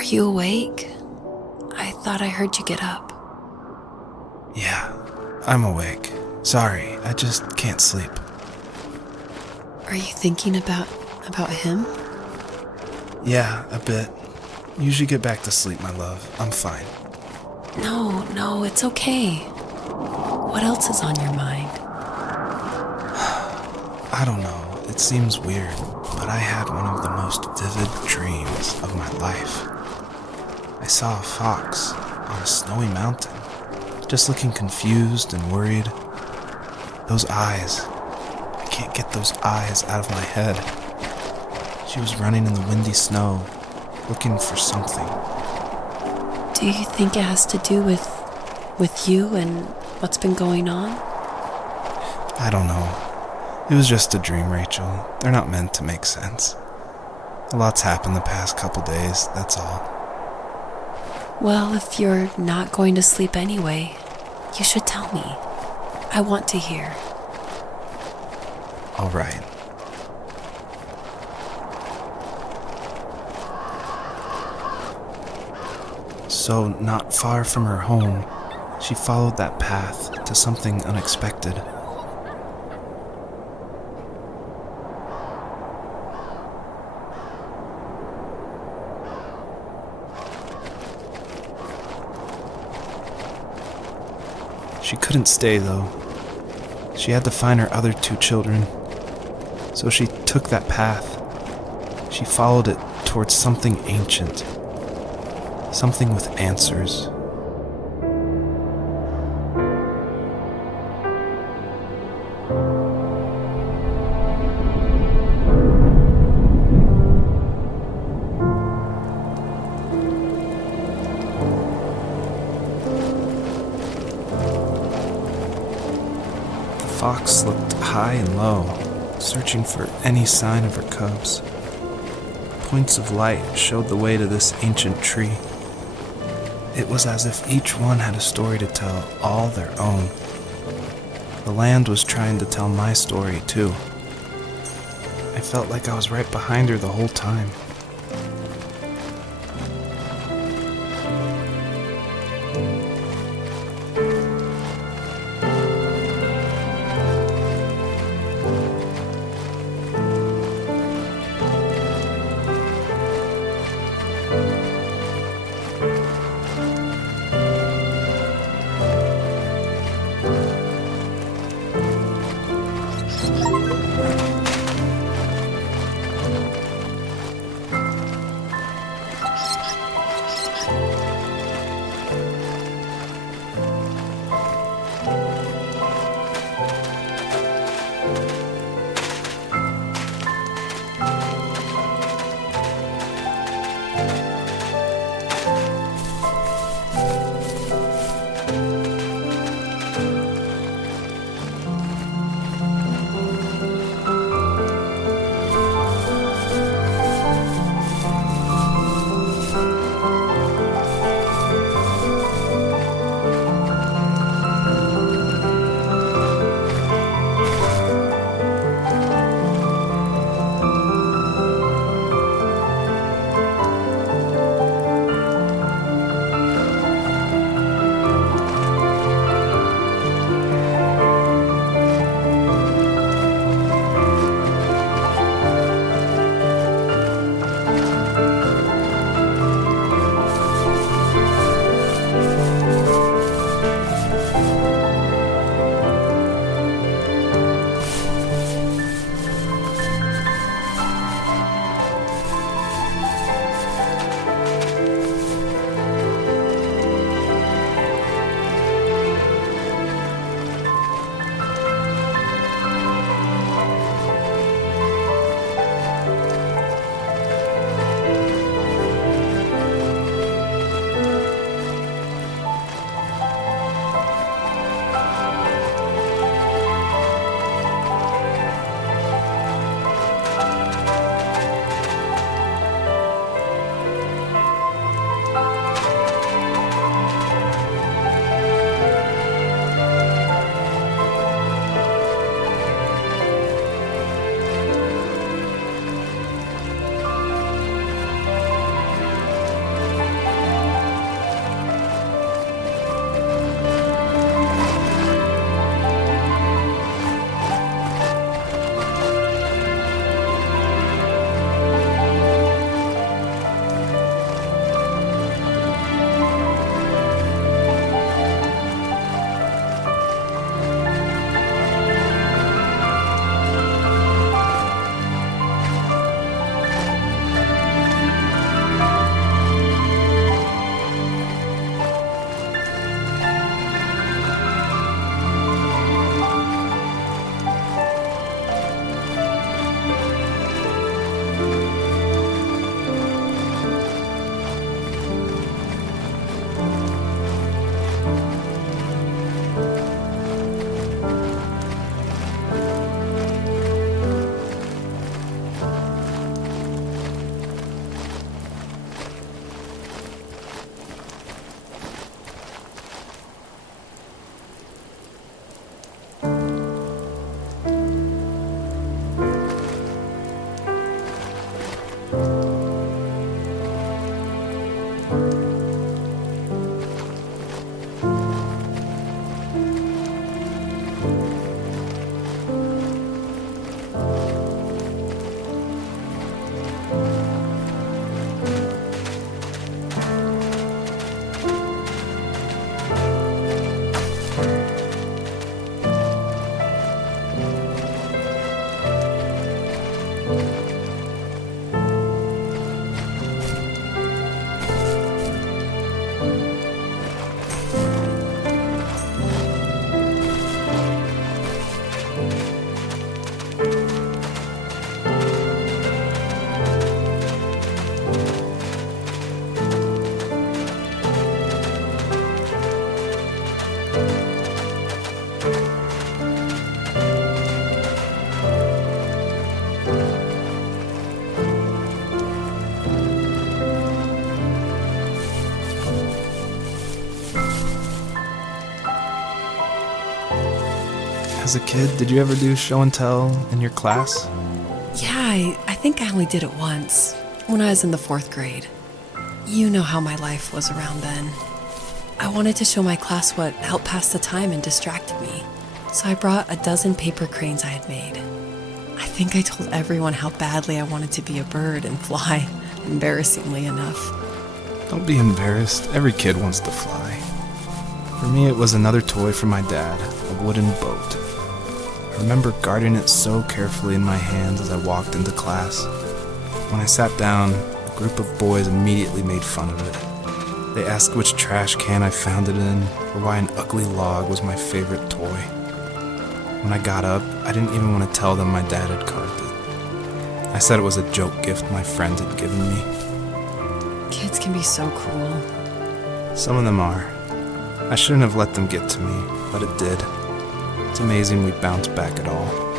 Are you awake? I thought I heard you get up. Yeah, I'm awake. Sorry, I just can't sleep. Are you thinking about him? Yeah, a bit. Usually get back to sleep, my love. I'm fine. No, it's okay. What else is on your mind? I don't know. It seems weird, but I had one of the most vivid dreams of my life. I saw a fox on a snowy mountain, just looking confused and worried. Those eyes. I can't get those eyes out of my head. She was running in the windy snow, looking for something. Do you think it has to do with you and what's been going on? I don't know. It was just a dream, Rachel. They're not meant to make sense. A lot's happened the past couple days, that's all. Well, if you're not going to sleep anyway, you should tell me. I want to hear. All right. So, not far from her home, she followed that path to something unexpected. She couldn't stay, though. She had to find her other 2 children. So she took that path. She followed it towards something ancient. Something with answers. The fox looked high and low, searching for any sign of her cubs. Points of light showed the way to this ancient tree. It was as if each one had a story to tell, all their own. The land was trying to tell my story, too. I felt like I was right behind her the whole time. As a kid, did you ever do show and tell in your class? Yeah, I think I only did it once, when I was in the 4th grade. You know how my life was around then. I wanted to show my class what helped pass the time and distracted me, so I brought a dozen paper cranes I had made. I think I told everyone how badly I wanted to be a bird and fly, embarrassingly enough. Don't be embarrassed. Every kid wants to fly. For me, it was another toy from my dad, a wooden boat. I remember guarding it so carefully in my hands as I walked into class. When I sat down, a group of boys immediately made fun of it. They asked which trash can I found it in, or why an ugly log was my favorite toy. When I got up, I didn't even want to tell them my dad had carved it. I said it was a joke gift my friends had given me. Kids can be so cruel. Some of them are. I shouldn't have let them get to me, but it did. It's amazing we bounced back at all.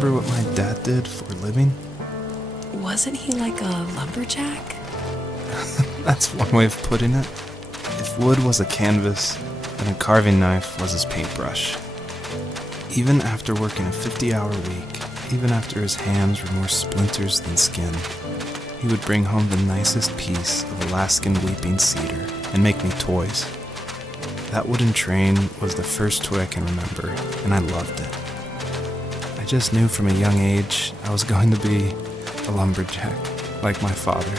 remember what my dad did for a living? Wasn't he like a lumberjack? That's one way of putting it. If wood was a canvas, then a carving knife was his paintbrush. Even after working a 50-hour week, even after his hands were more splinters than skin, he would bring home the nicest piece of Alaskan weeping cedar and make me toys. That wooden train was the first toy I can remember, and I loved it. I just knew from a young age I was going to be a lumberjack, like my father.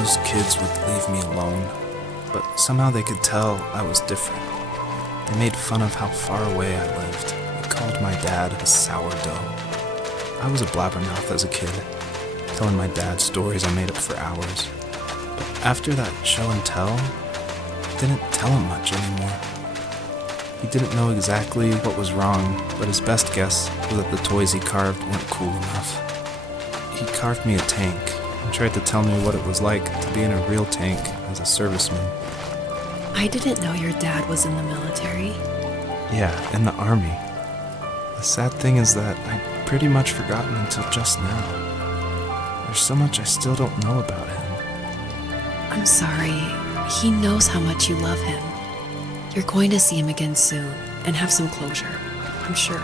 those kids would leave me alone, but somehow they could tell I was different. They made fun of how far away I lived. They called my dad a sourdough. I was a blabbermouth as a kid, telling my dad stories I made up for hours. But after that show and tell, I didn't tell him much anymore. He didn't know exactly what was wrong, but his best guess was that the toys he carved weren't cool enough. He carved me a tank and tried to tell me what it was like to be in a real tank as a serviceman. I didn't know your dad was in the military. Yeah, in the army. The sad thing is that I'd pretty much forgotten until just now. There's so much I still don't know about him. I'm sorry. He knows how much you love him. You're going to see him again soon and have some closure, I'm sure.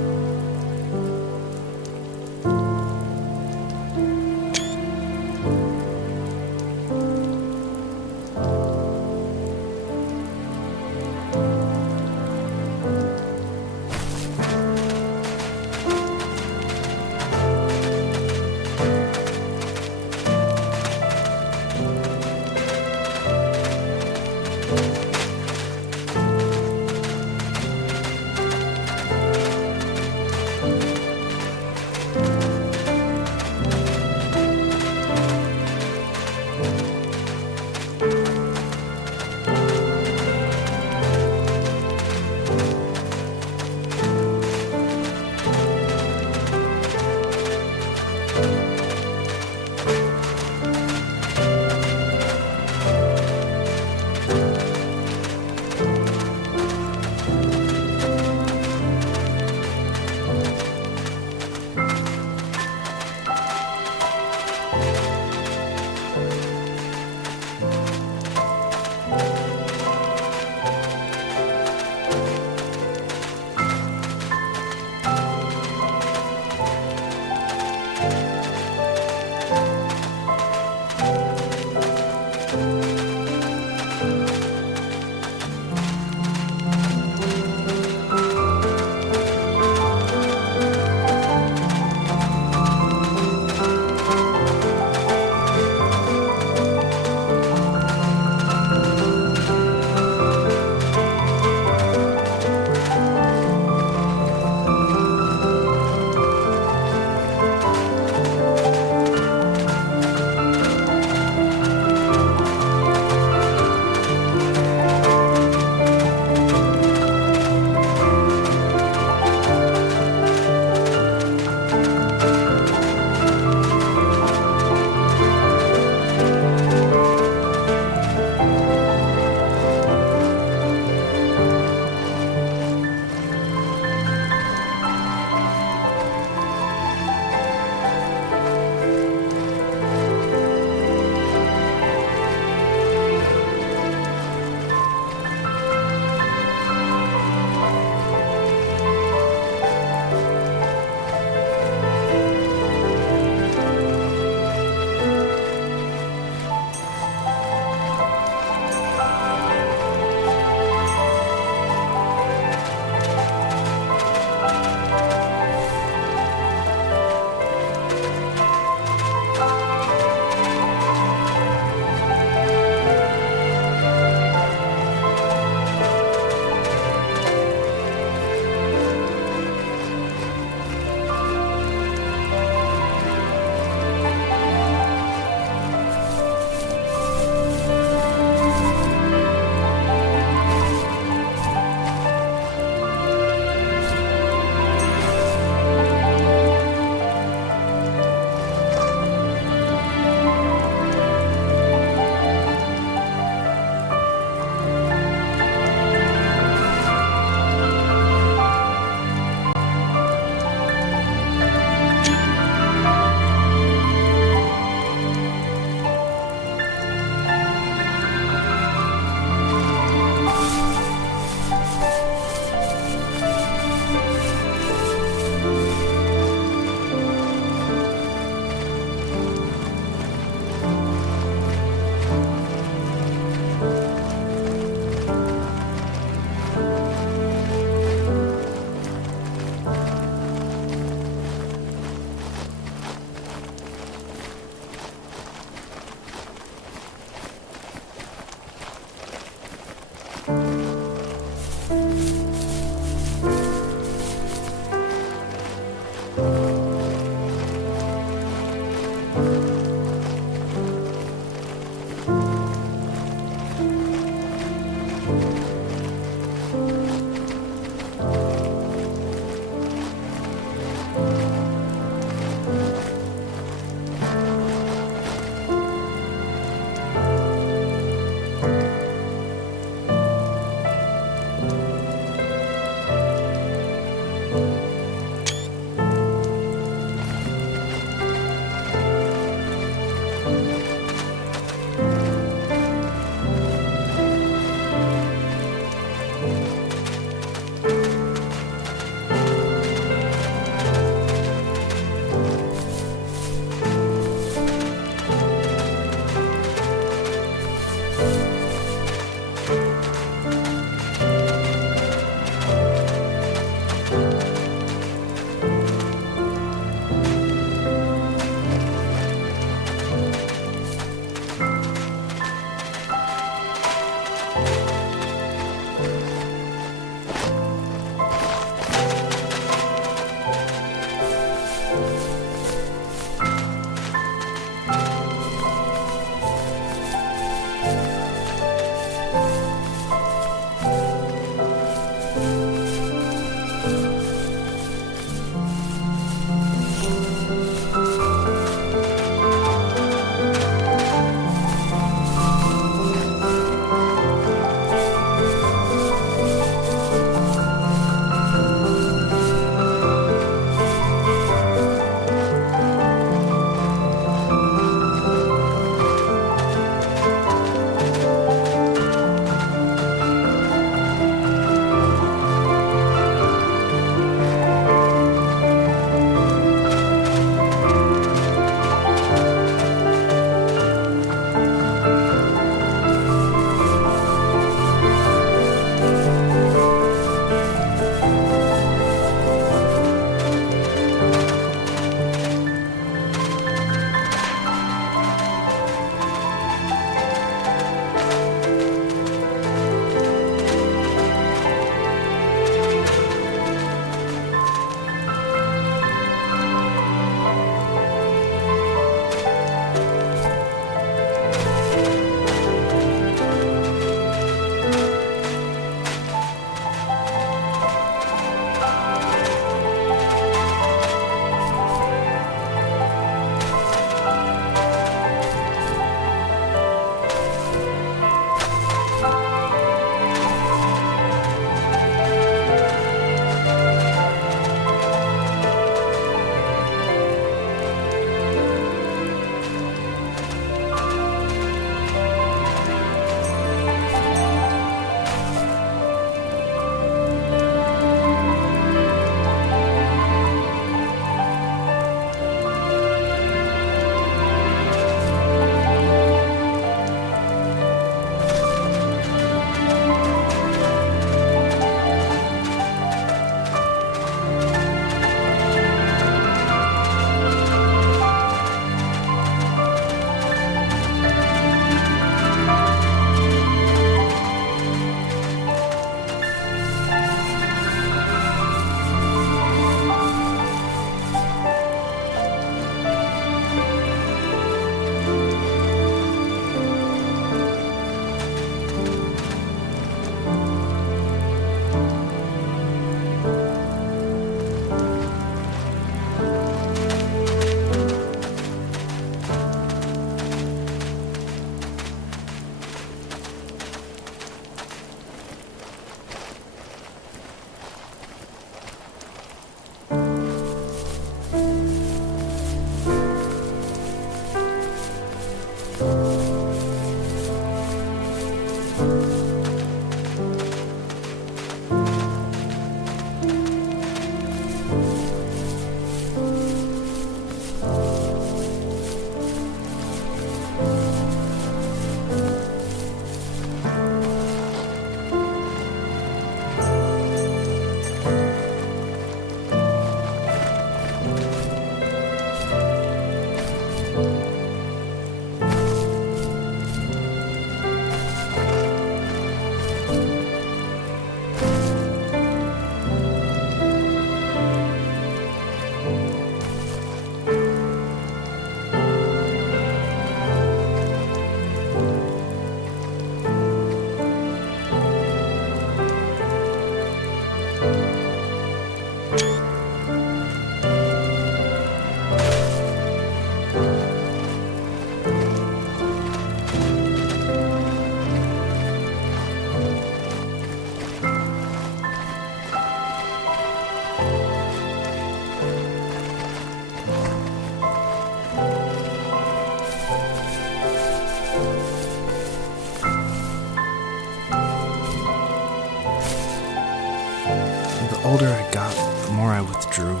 older I got, the more I withdrew.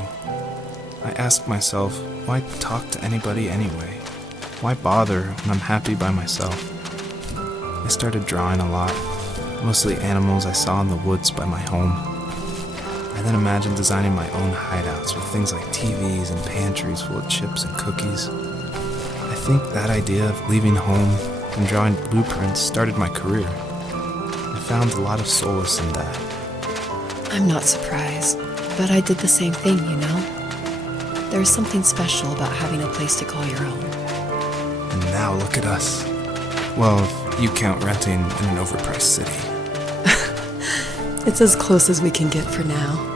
I asked myself, why talk to anybody anyway? Why bother when I'm happy by myself? I started drawing a lot, mostly animals I saw in the woods by my home. I then imagined designing my own hideouts with things like TVs and pantries full of chips and cookies. I think that idea of leaving home and drawing blueprints started my career. I found a lot of solace in that. I'm not surprised, but I did the same thing, you know? There's something special about having a place to call your own. And now look at us. Well, if you count renting in an overpriced city. It's as close as we can get for now.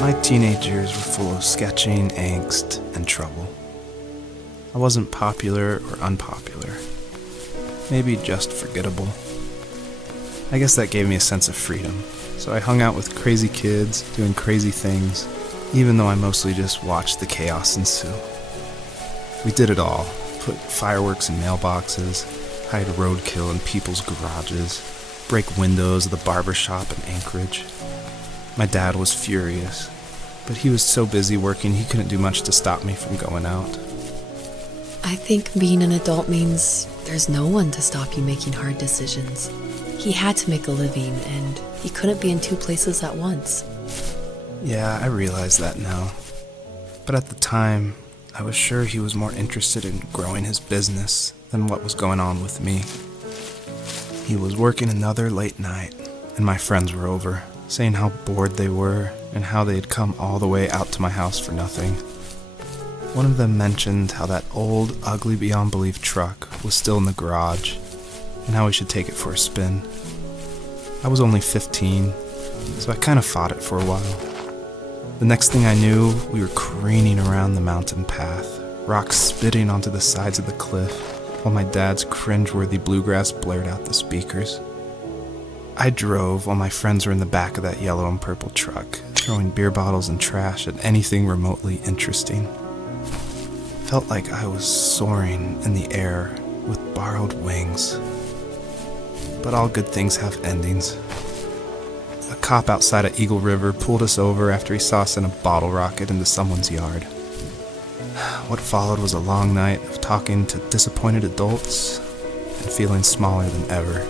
My teenage years were full of sketching, angst, and trouble. I wasn't popular or unpopular. Maybe just forgettable. I guess that gave me a sense of freedom, so I hung out with crazy kids, doing crazy things, even though I mostly just watched the chaos ensue. We did it all. Put fireworks in mailboxes, hide roadkill in people's garages, break windows of the barber shop in Anchorage. My dad was furious, but he was so busy working he couldn't do much to stop me from going out. I think being an adult means there's no one to stop you making hard decisions. He had to make a living, and he couldn't be in two places at once. Yeah, I realize that now. But at the time, I was sure he was more interested in growing his business than what was going on with me. He was working another late night, and my friends were over, saying how bored they were and how they had come all the way out to my house for nothing. One of them mentioned how that old, ugly beyond belief truck was still in the garage and how we should take it for a spin. I was only 15, so I kind of fought it for a while. The next thing I knew, we were careening around the mountain path, rocks spitting onto the sides of the cliff, while my dad's cringeworthy bluegrass blared out the speakers. I drove while my friends were in the back of that yellow and purple truck, throwing beer bottles and trash at anything remotely interesting. Felt like I was soaring in the air with borrowed wings. But all good things have endings. A cop outside of Eagle River pulled us over after he saw us in a bottle rocket into someone's yard. What followed was a long night of talking to disappointed adults and feeling smaller than ever.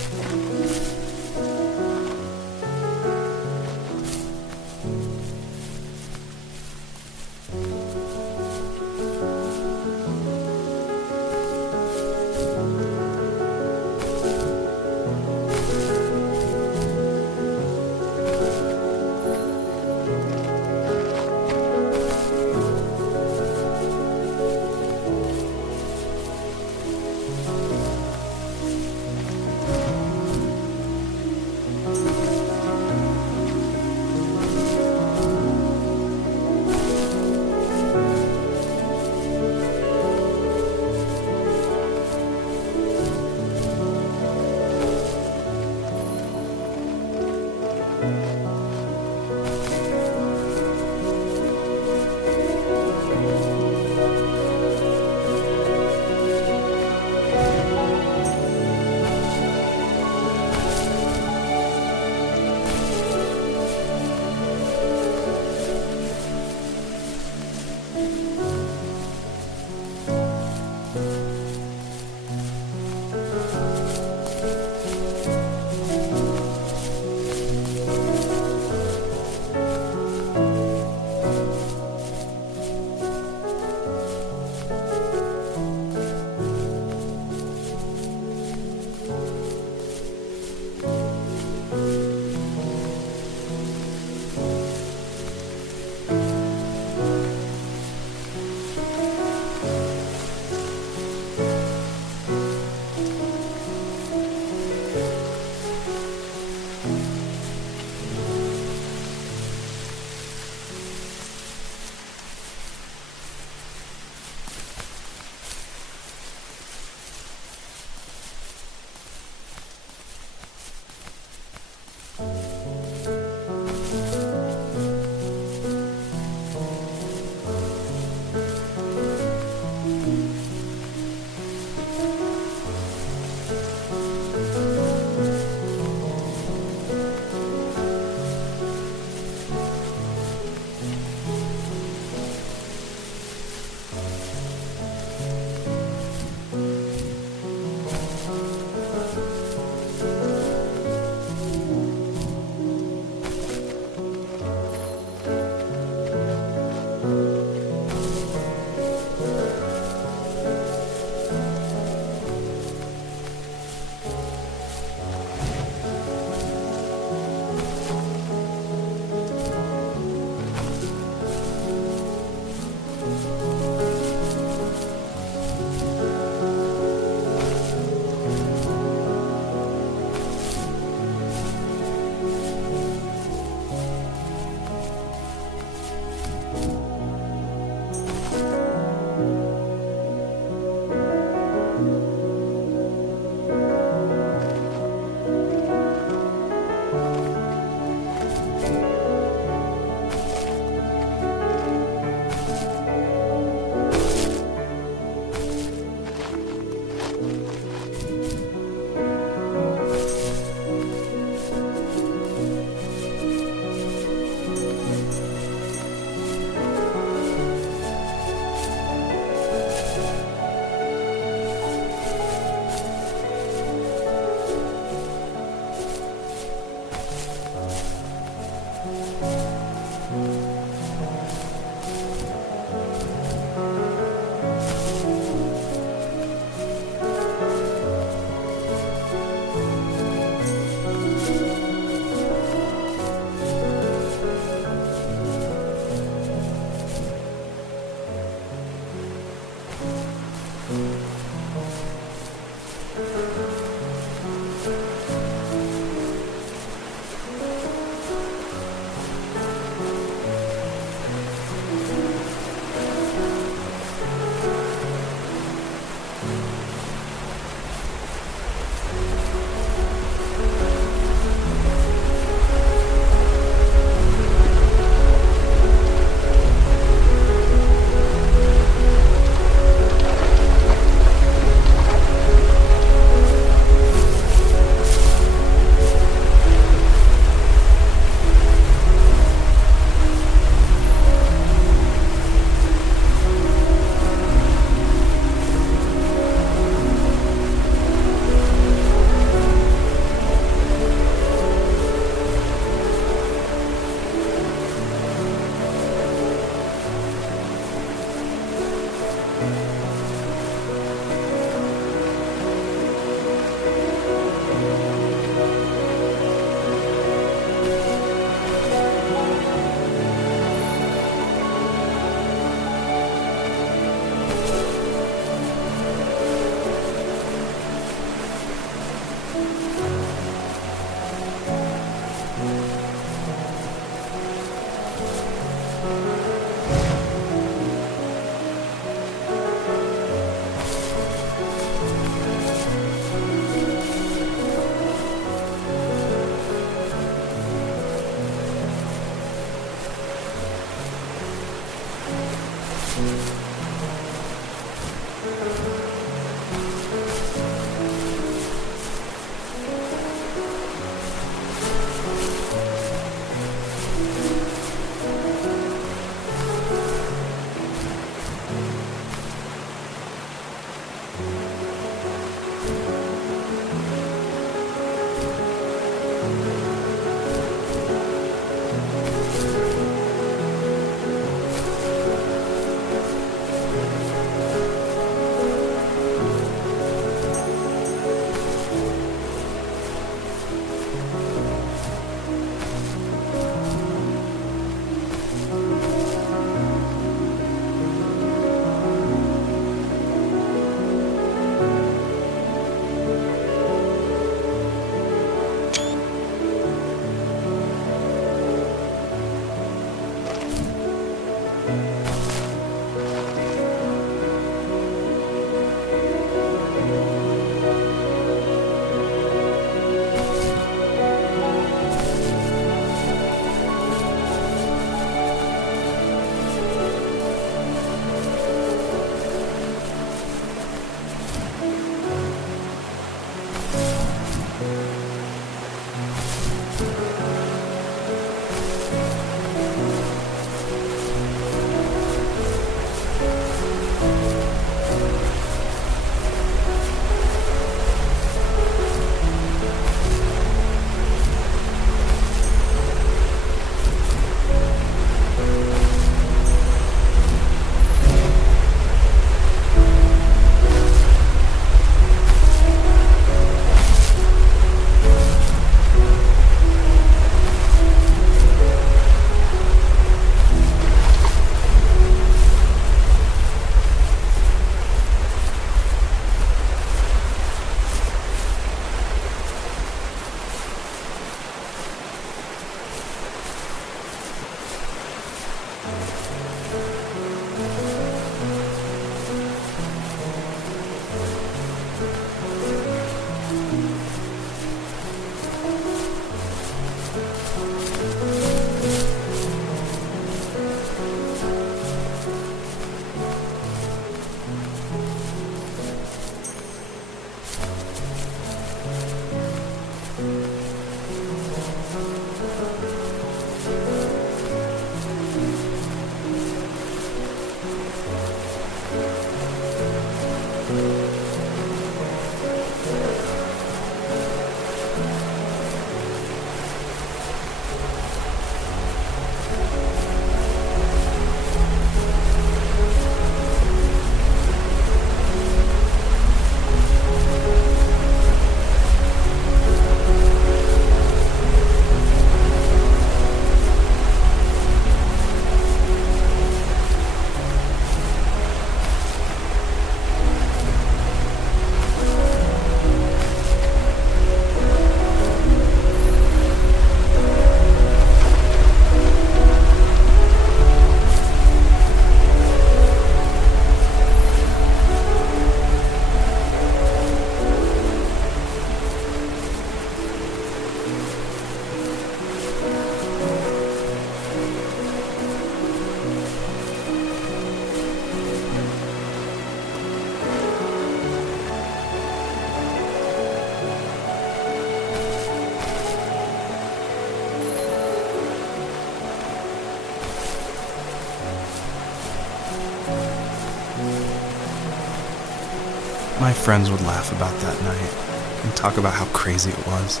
My friends would laugh about that night and talk about how crazy it was,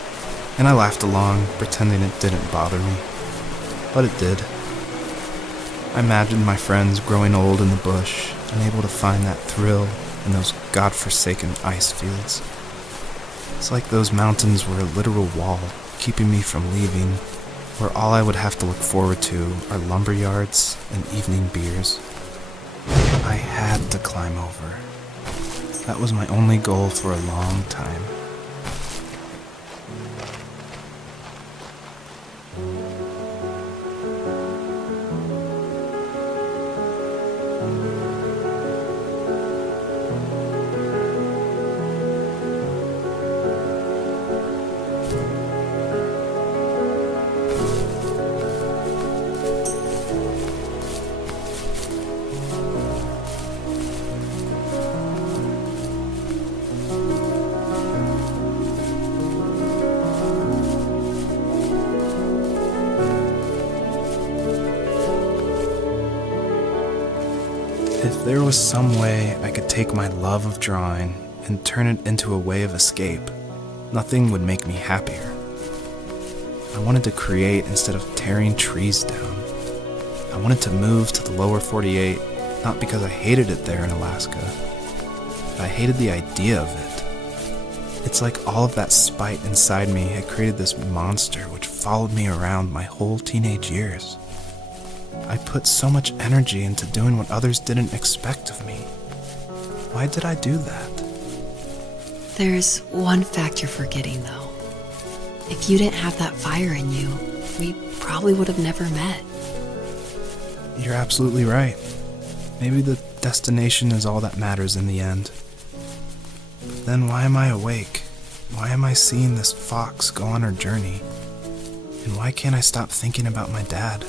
and I laughed along, pretending it didn't bother me. But it did. I imagined my friends growing old in the bush, unable to find that thrill in those godforsaken ice fields. It's like those mountains were a literal wall, keeping me from leaving, where all I would have to look forward to are lumber yards and evening beers. I had to climb over. That was my only goal for a long time. If there was some way I could take my love of drawing and turn it into a way of escape, nothing would make me happier. I wanted to create instead of tearing trees down. I wanted to move to the lower 48, not because I hated it there in Alaska, but I hated the idea of it. It's like all of that spite inside me had created this monster which followed me around my whole teenage years. I put so much energy into doing what others didn't expect of me. Why did I do that? There's one fact you're forgetting, though. If you didn't have that fire in you, we probably would have never met. You're absolutely right. Maybe the destination is all that matters in the end. But then why am I awake? Why am I seeing this fox go on her journey? And why can't I stop thinking about my dad?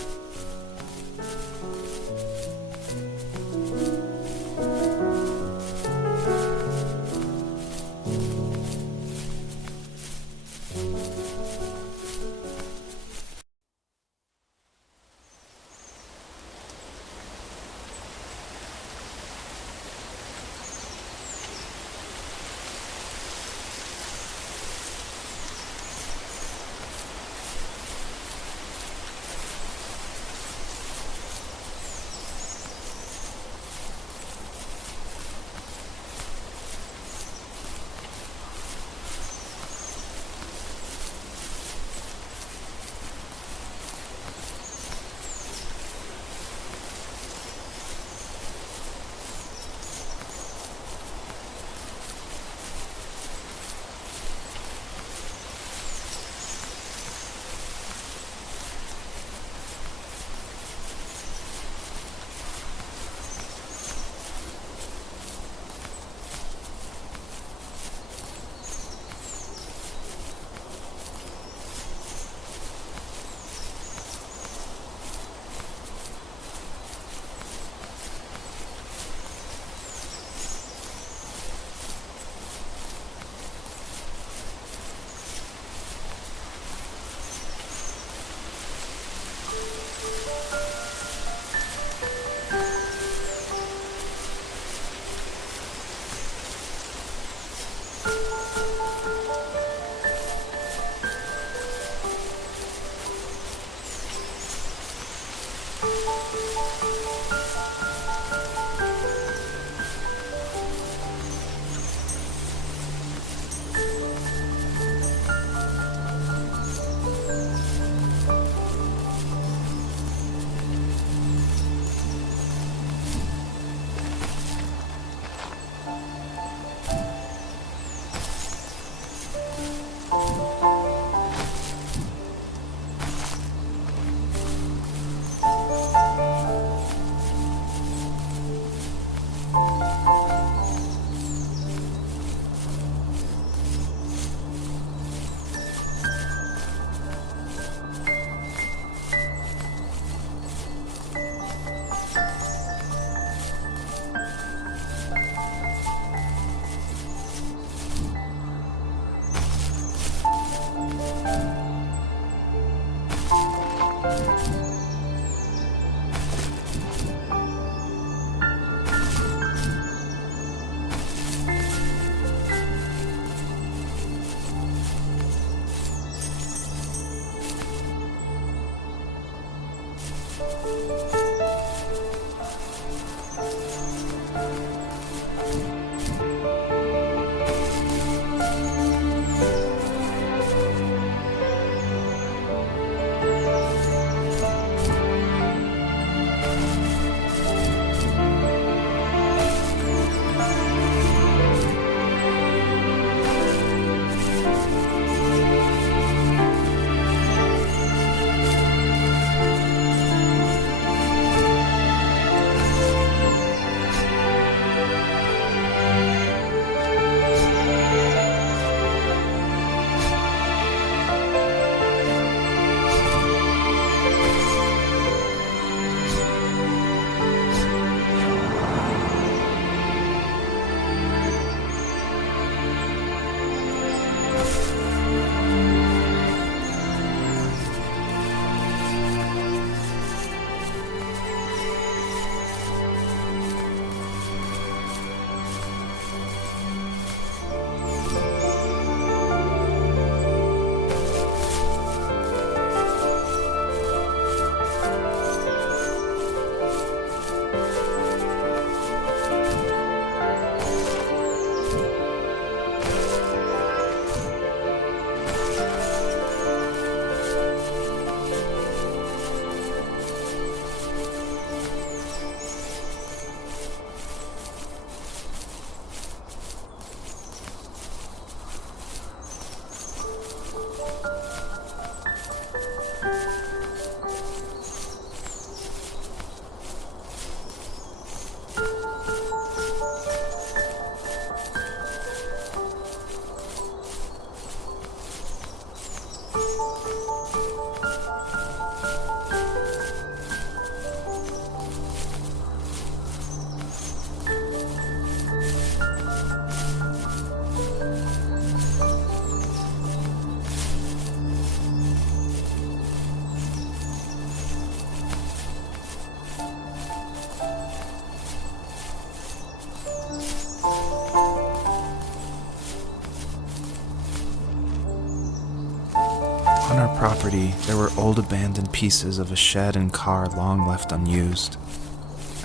On our property, there were old abandoned pieces of a shed and car long left unused.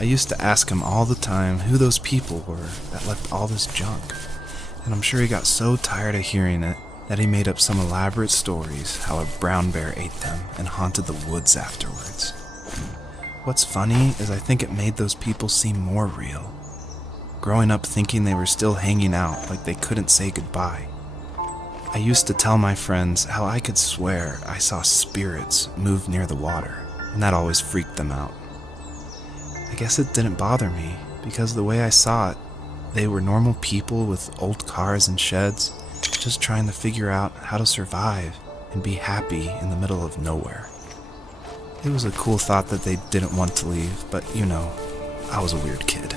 I used to ask him all the time who those people were that left all this junk, and I'm sure he got so tired of hearing it that he made up some elaborate stories how a brown bear ate them and haunted the woods afterwards. What's funny is I think it made those people seem more real. Growing up thinking they were still hanging out like they couldn't say goodbye. I used to tell my friends how I could swear I saw spirits move near the water, and that always freaked them out. I guess it didn't bother me, because the way I saw it, they were normal people with old cars and sheds, just trying to figure out how to survive and be happy in the middle of nowhere. It was a cool thought that they didn't want to leave, but I was a weird kid.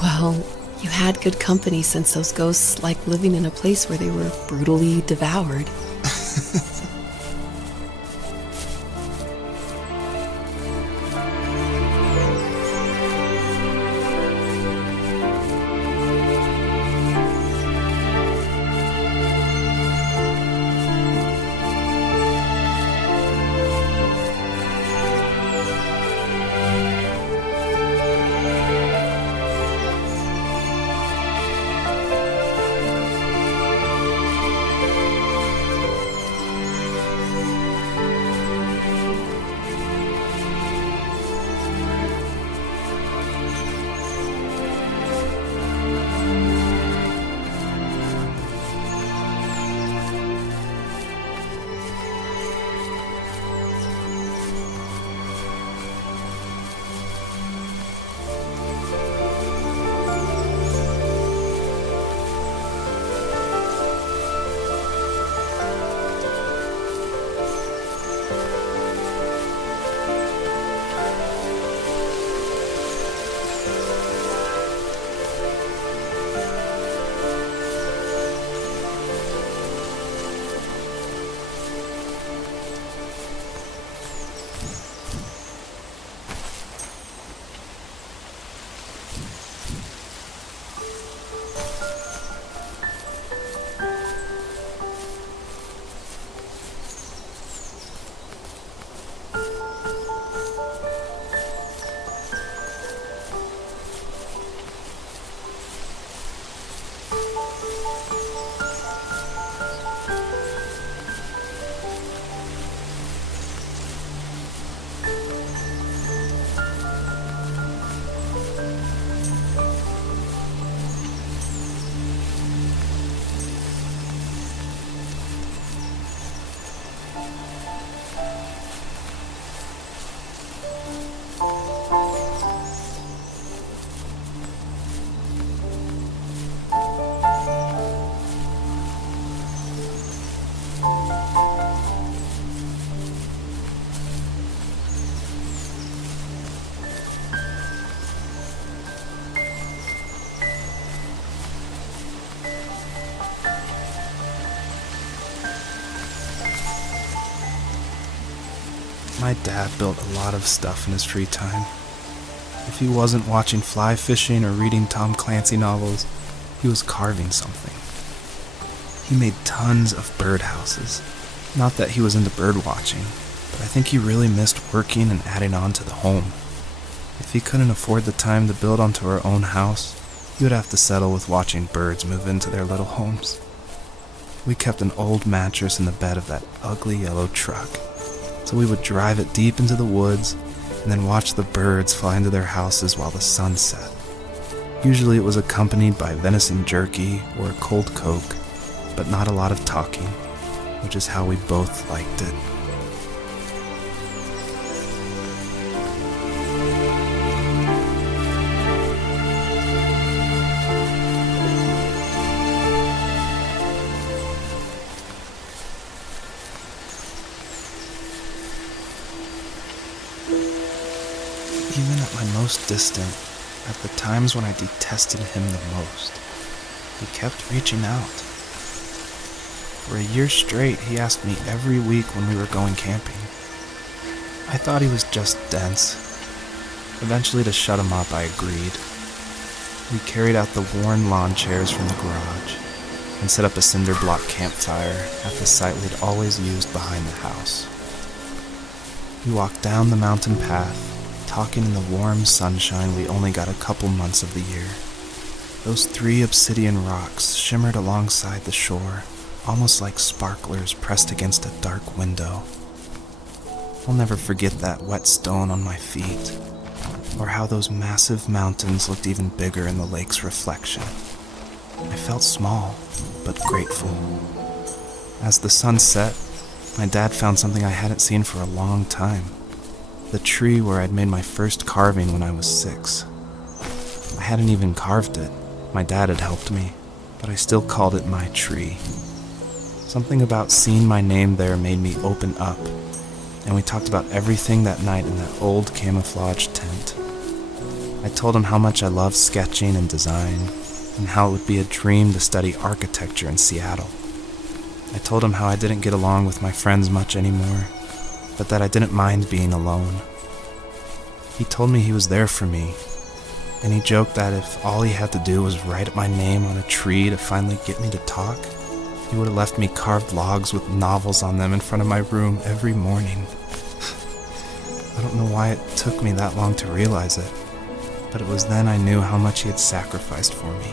Well, you had good company since those ghosts liked living in a place where they were brutally devoured. My dad built a lot of stuff in his free time. If he wasn't watching fly fishing or reading Tom Clancy novels, he was carving something. He made tons of birdhouses. Not that he was into bird watching, but I think he really missed working and adding on to the home. If he couldn't afford the time to build onto our own house, he would have to settle with watching birds move into their little homes. We kept an old mattress in the bed of that ugly yellow truck, so we would drive it deep into the woods and then watch the birds fly into their houses while the sun set. Usually it was accompanied by venison jerky or a cold Coke, but not a lot of talking, which is how we both liked it. Even at my most distant, at the times when I detested him the most, he kept reaching out. For a year straight, he asked me every week when we were going camping. I thought he was just dense. Eventually, to shut him up, I agreed. We carried out the worn lawn chairs from the garage and set up a cinder block campfire at the site we'd always used behind the house. We walked down the mountain path, talking in the warm sunshine we only got a couple months of the year. Those 3 obsidian rocks shimmered alongside the shore, almost like sparklers pressed against a dark window. I'll never forget that wet stone on my feet, or how those massive mountains looked even bigger in the lake's reflection. I felt small, but grateful. As the sun set, my dad found something I hadn't seen for a long time. The tree where I'd made my first carving when I was 6. I hadn't even carved it. My dad had helped me, but I still called it my tree. Something about seeing my name there made me open up, and we talked about everything that night in that old camouflage tent. I told him how much I loved sketching and design, and how it would be a dream to study architecture in Seattle. I told him how I didn't get along with my friends much anymore, but that I didn't mind being alone. He told me he was there for me, and he joked that if all he had to do was write my name on a tree to finally get me to talk, he would have left me carved logs with novels on them in front of my room every morning. I don't know why it took me that long to realize it, but it was then I knew how much he had sacrificed for me.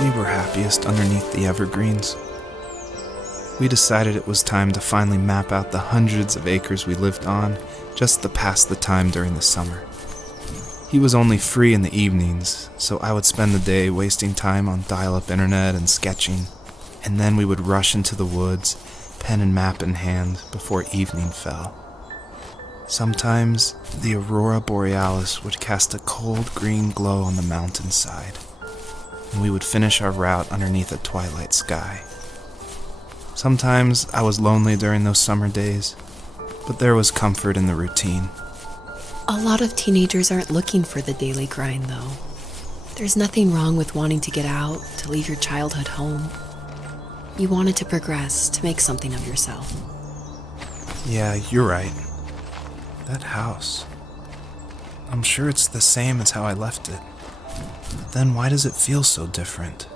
We were happiest underneath the evergreens. We decided it was time to finally map out the hundreds of acres we lived on just to pass the time during the summer. He was only free in the evenings, so I would spend the day wasting time on dial-up internet and sketching, and then we would rush into the woods, pen and map in hand, before evening fell. Sometimes the aurora borealis would cast a cold green glow on the mountainside, and we would finish our route underneath a twilight sky. Sometimes I was lonely during those summer days, but there was comfort in the routine. A lot of teenagers aren't looking for the daily grind, though. There's nothing wrong with wanting to get out, to leave your childhood home. You wanted to progress, to make something of yourself. Yeah, you're right. That house. I'm sure it's the same as how I left it. But then why does it feel so different?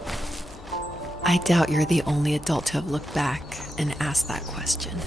I doubt you're the only adult to have looked back and asked that question.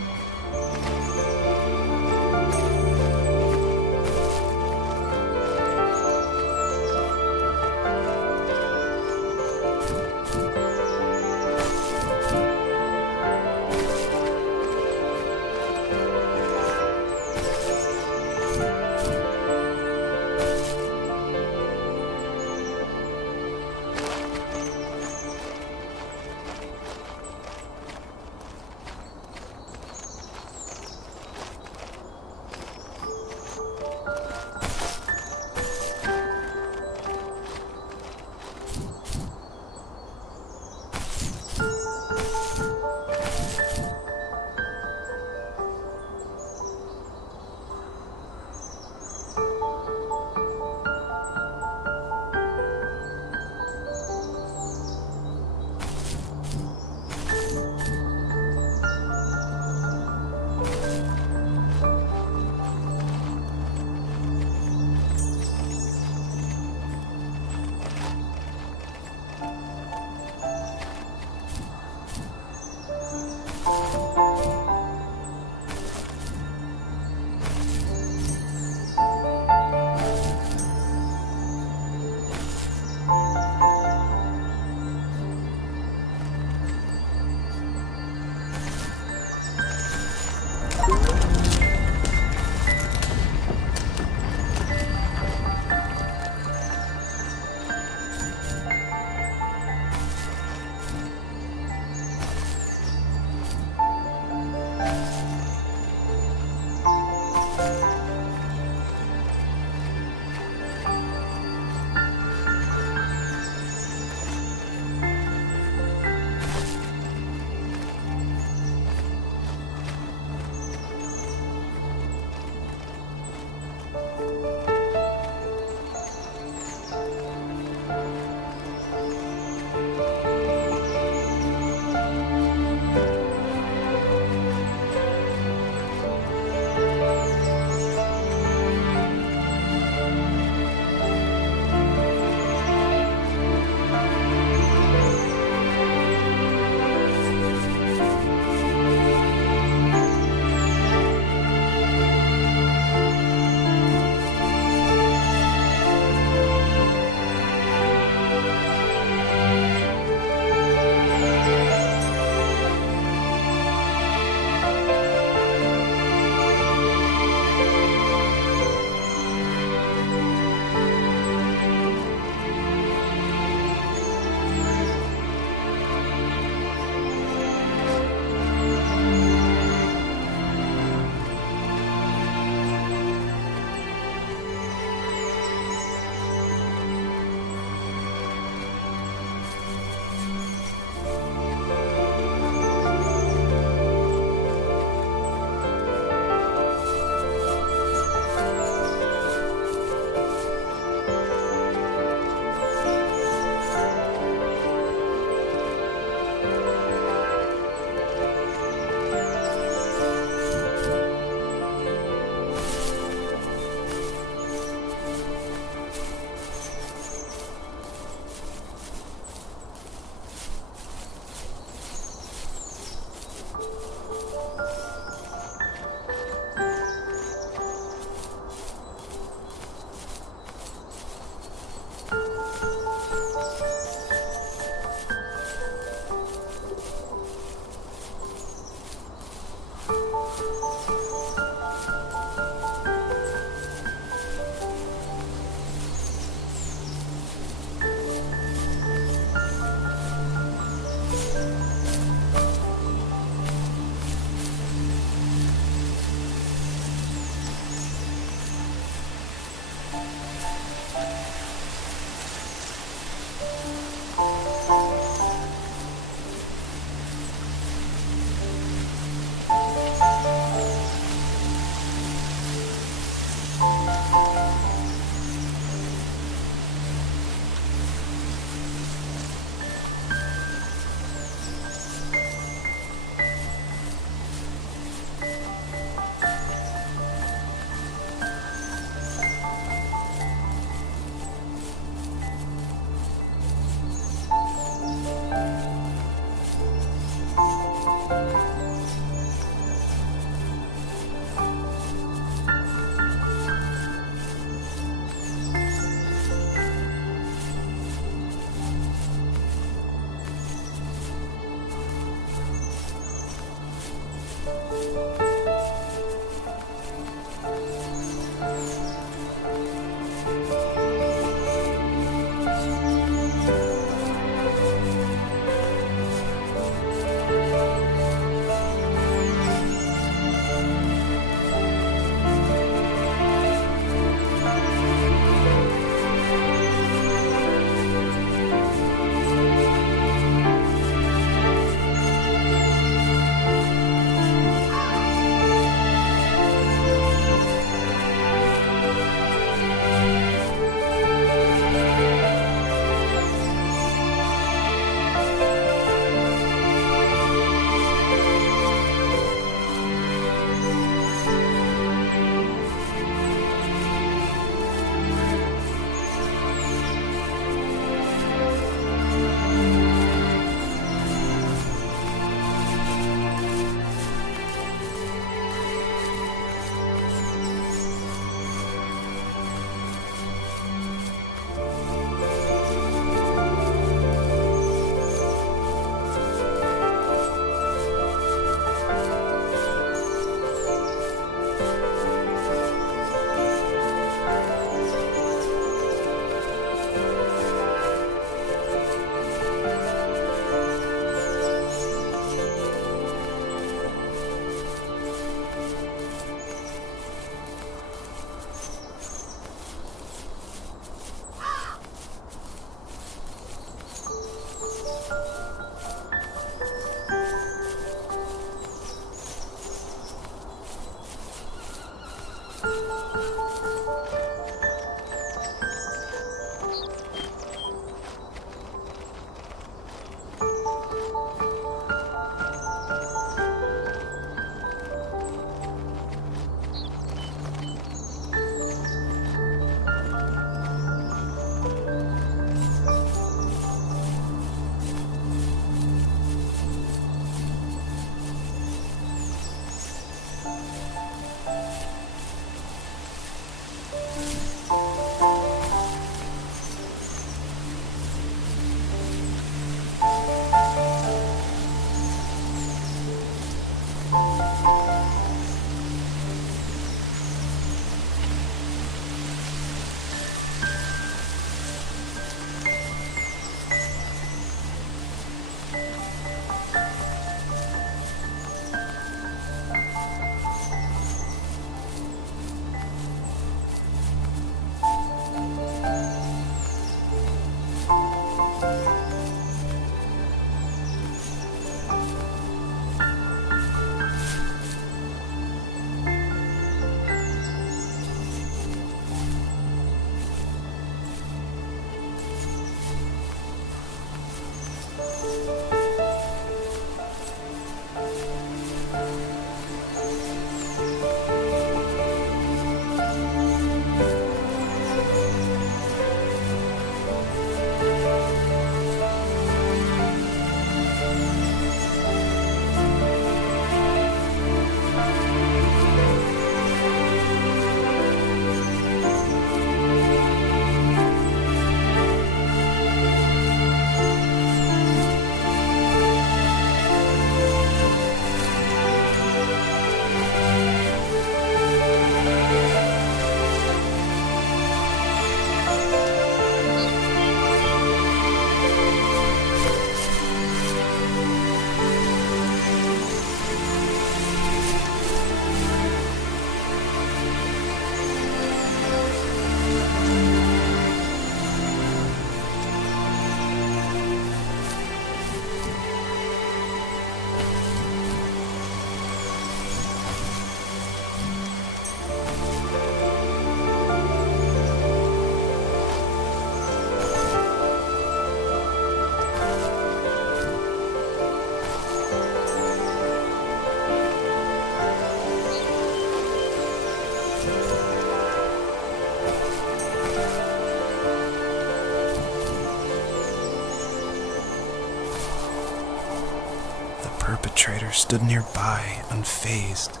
perpetrator stood nearby, unfazed,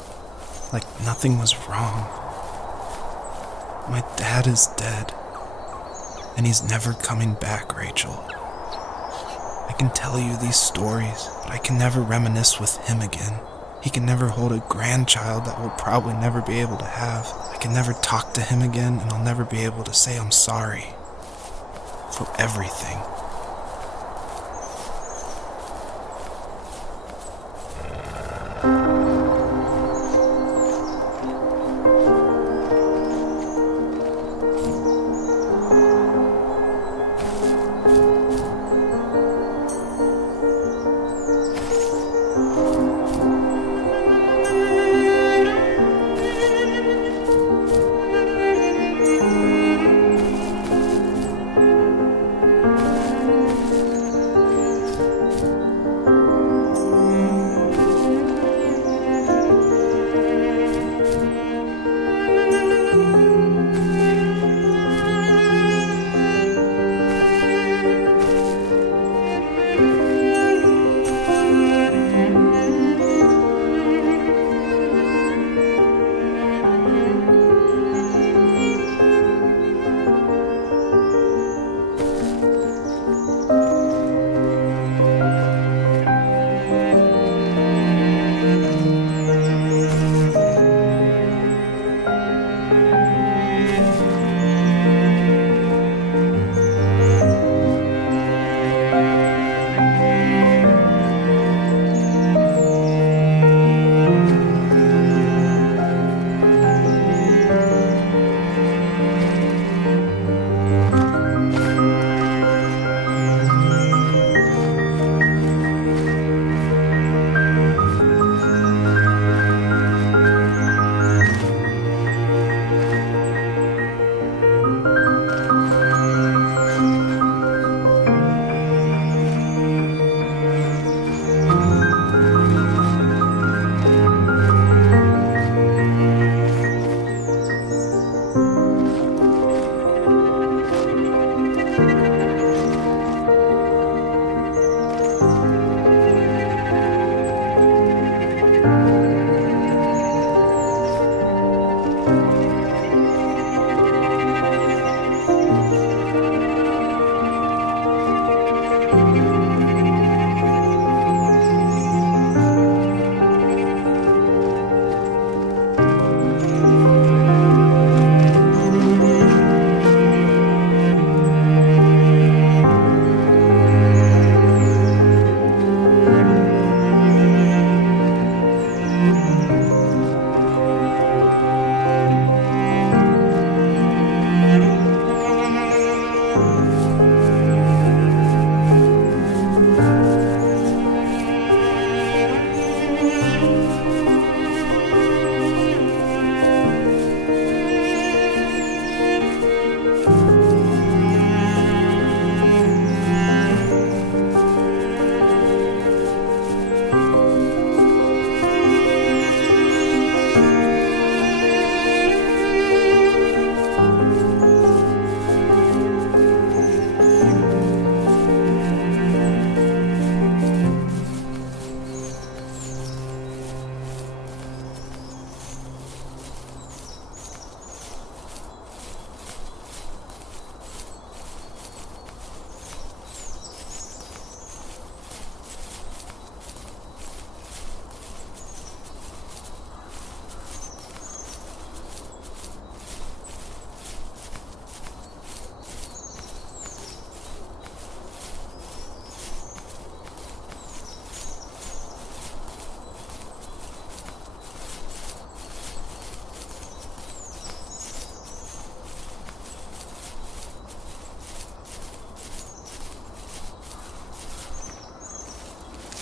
like nothing was wrong. My dad is dead, and he's never coming back, Rachel. I can tell you these stories, but I can never reminisce with him again. He can never hold a grandchild that we'll probably never be able to have. I can never talk to him again, and I'll never be able to say I'm sorry for everything.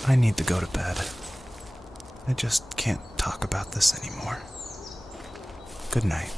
I need to go to bed. I just can't talk about this anymore. Good night.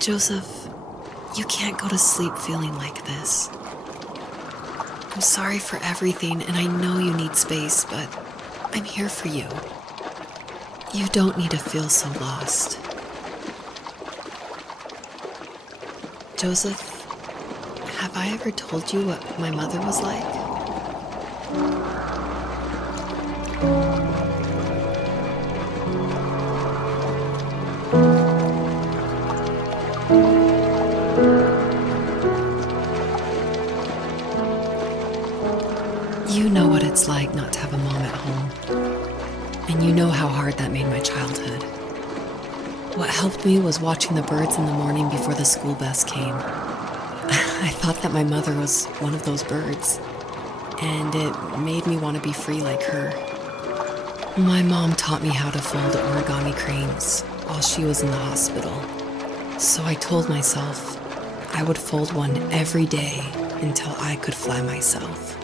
Joseph, you can't go to sleep feeling like this. I'm sorry for everything, and I know you need space, but I'm here for you. You don't need to feel so lost. Joseph, have I ever told you what my mother was like? You know what it's like not to have a mom at home. And you know how hard that made my childhood. What helped me was watching the birds in the morning before the school bus came. I thought that my mother was one of those birds, and it made me want to be free like her. My mom taught me how to fold origami cranes while she was in the hospital. So I told myself I would fold one every day until I could fly myself.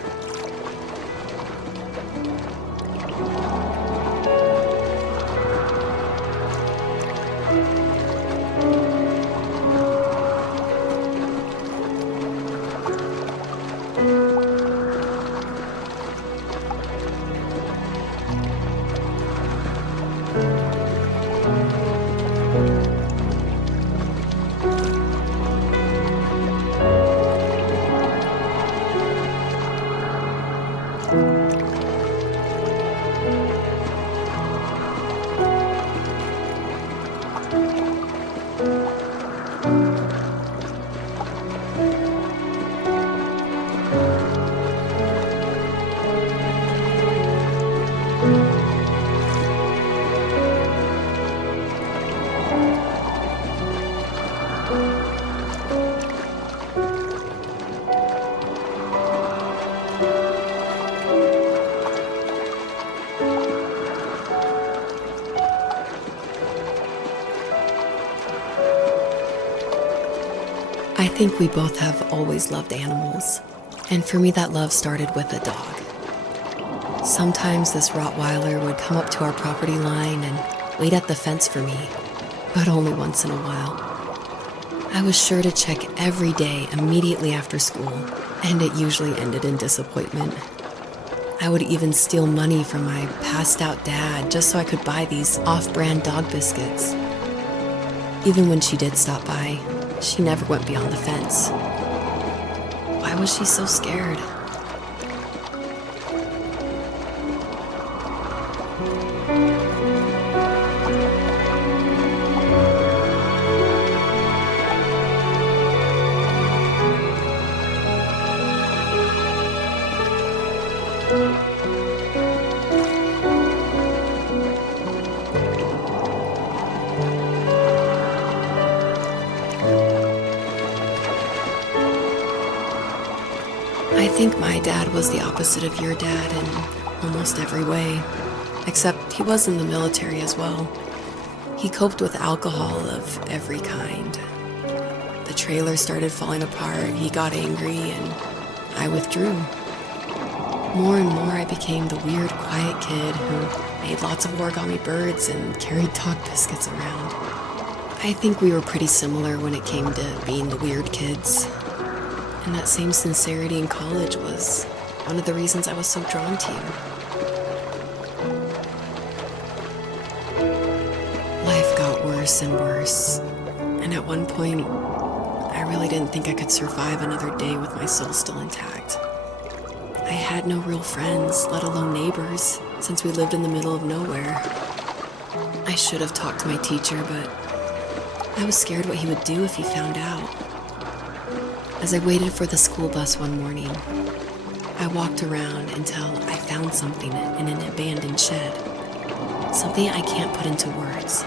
I think we both have always loved animals, and for me that love started with a dog. Sometimes this Rottweiler would come up to our property line and wait at the fence for me, but only once in a while. I was sure to check every day immediately after school, and it usually ended in disappointment. I would even steal money from my passed-out dad just so I could buy these off-brand dog biscuits. Even when she did stop by, she never went beyond the fence. Why was she so scared? I think my dad was the opposite of your dad in almost every way, except he was in the military as well. He coped with alcohol of every kind. The trailer started falling apart, he got angry, and I withdrew. More and more I became the weird, quiet kid who made lots of origami birds and carried dog biscuits around. I think we were pretty similar when it came to being the weird kids. And that same sincerity in college was one of the reasons I was so drawn to you. Life got worse and worse, and at one point, I really didn't think I could survive another day with my soul still intact. I had no real friends, let alone neighbors, since we lived in the middle of nowhere. I should have talked to my teacher, but I was scared what he would do if he found out. As I waited for the school bus one morning, I walked around until I found something in an abandoned shed. Something I can't put into words.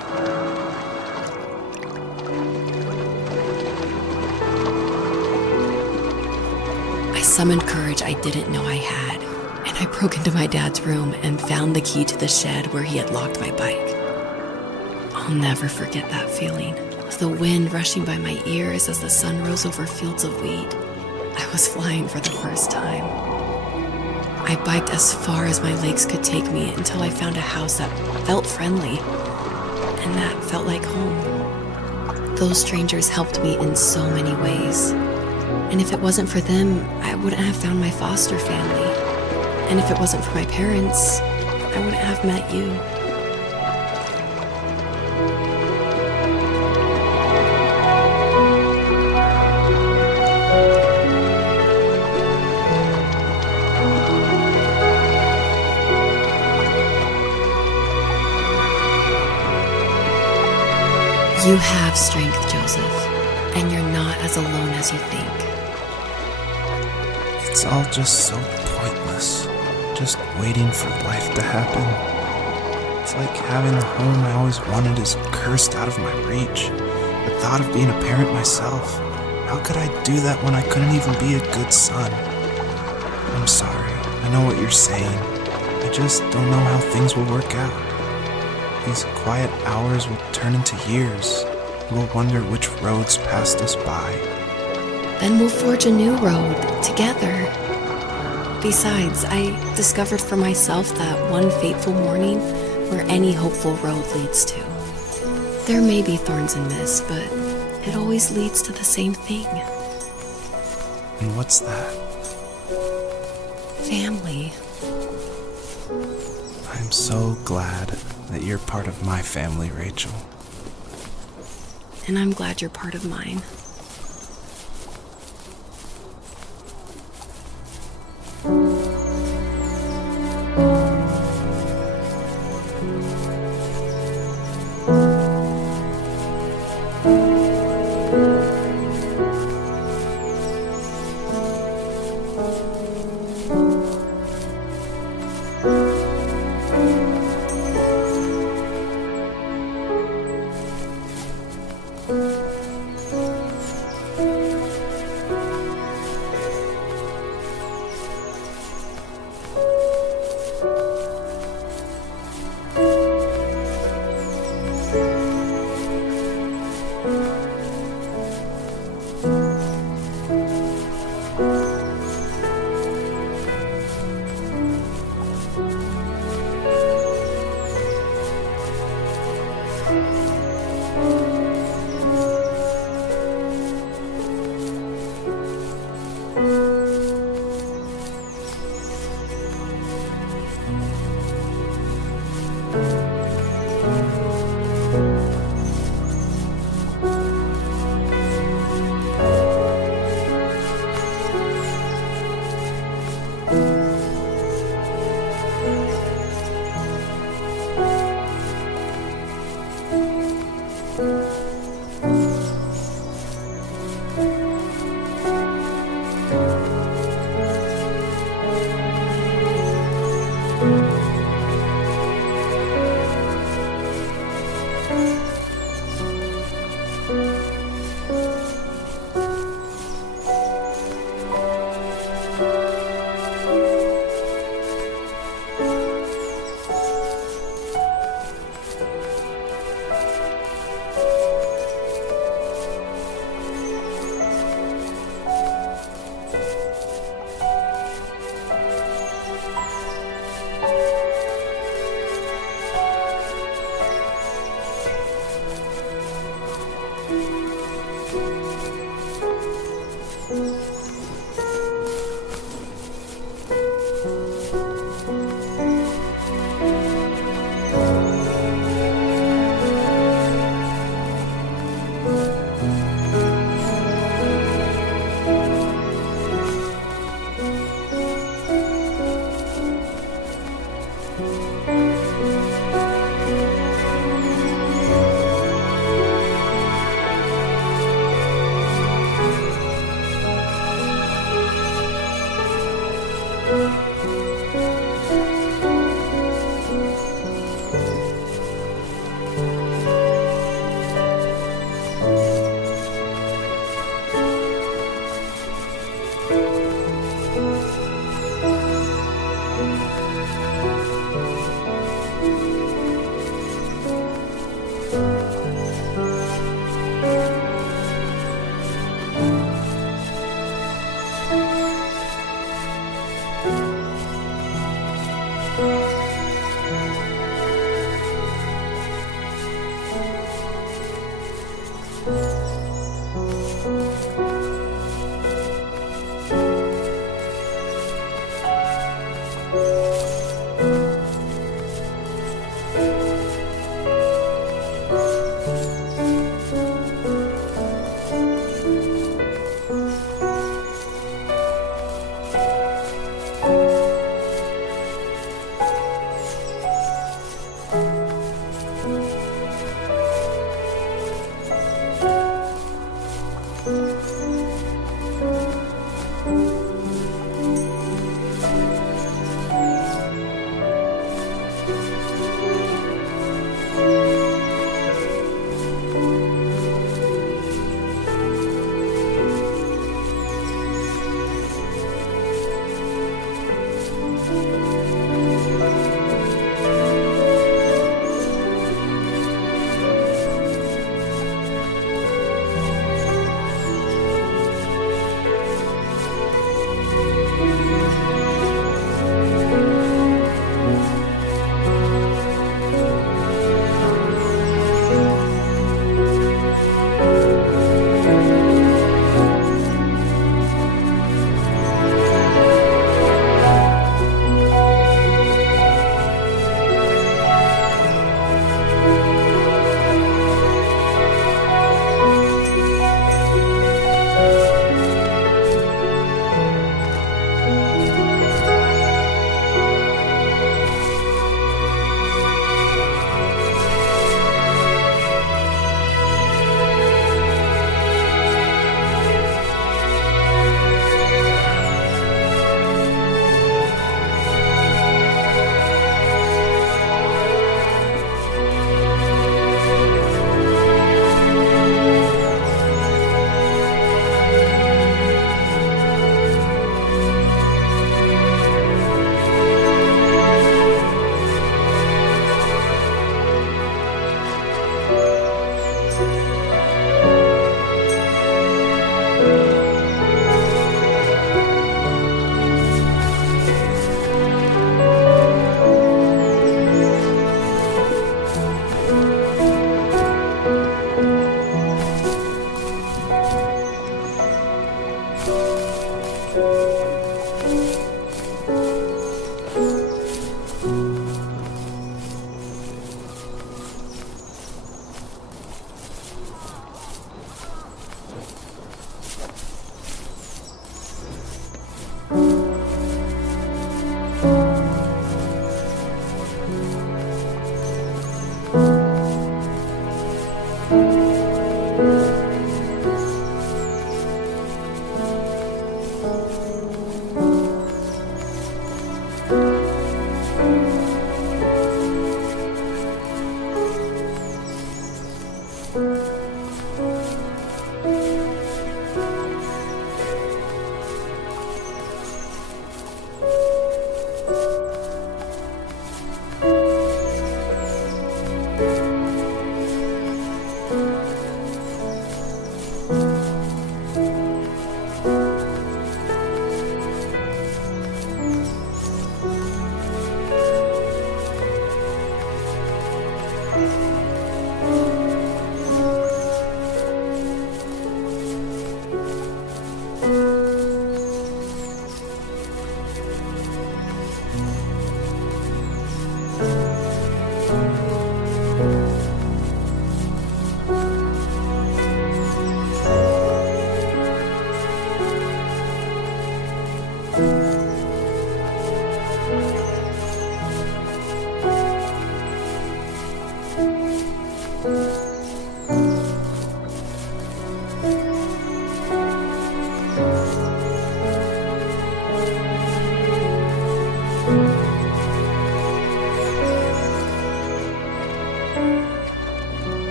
I summoned courage I didn't know I had, and I broke into my dad's room and found the key to the shed where he had locked my bike. I'll never forget that feeling. The wind rushing by my ears as the sun rose over fields of wheat. I was flying for the first time. I biked as far as my legs could take me until I found a house that felt friendly and that felt like home. Those strangers helped me in so many ways. And if it wasn't for them, I wouldn't have found my foster family. And if it wasn't for my parents, I wouldn't have met you. You have strength, Joseph, and you're not as alone as you think. It's all just so pointless, just waiting for life to happen. It's like having the home I always wanted is cursed out of my reach. The thought of being a parent myself, how could I do that when I couldn't even be a good son? I'm sorry, I know what you're saying. I just don't know how things will work out. These quiet hours will turn into years. We'll wonder which roads passed us by. Then we'll forge a new road together. Besides, I discovered for myself that one fateful morning where any hopeful road leads to. There may be thorns in this, but it always leads to the same thing. And what's that? Family. I'm so glad that you're part of my family, Rachel. And I'm glad you're part of mine.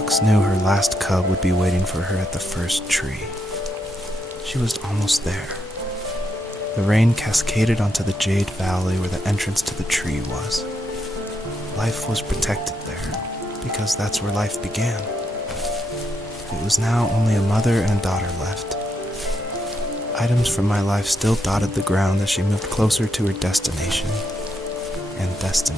fox knew her last cub would be waiting for her at the first tree. She was almost there. The rain cascaded onto the jade valley where the entrance to the tree was. Life was protected there, because that's where life began. It was now only a mother and a daughter left. Items from my life still dotted the ground as she moved closer to her destination and destiny.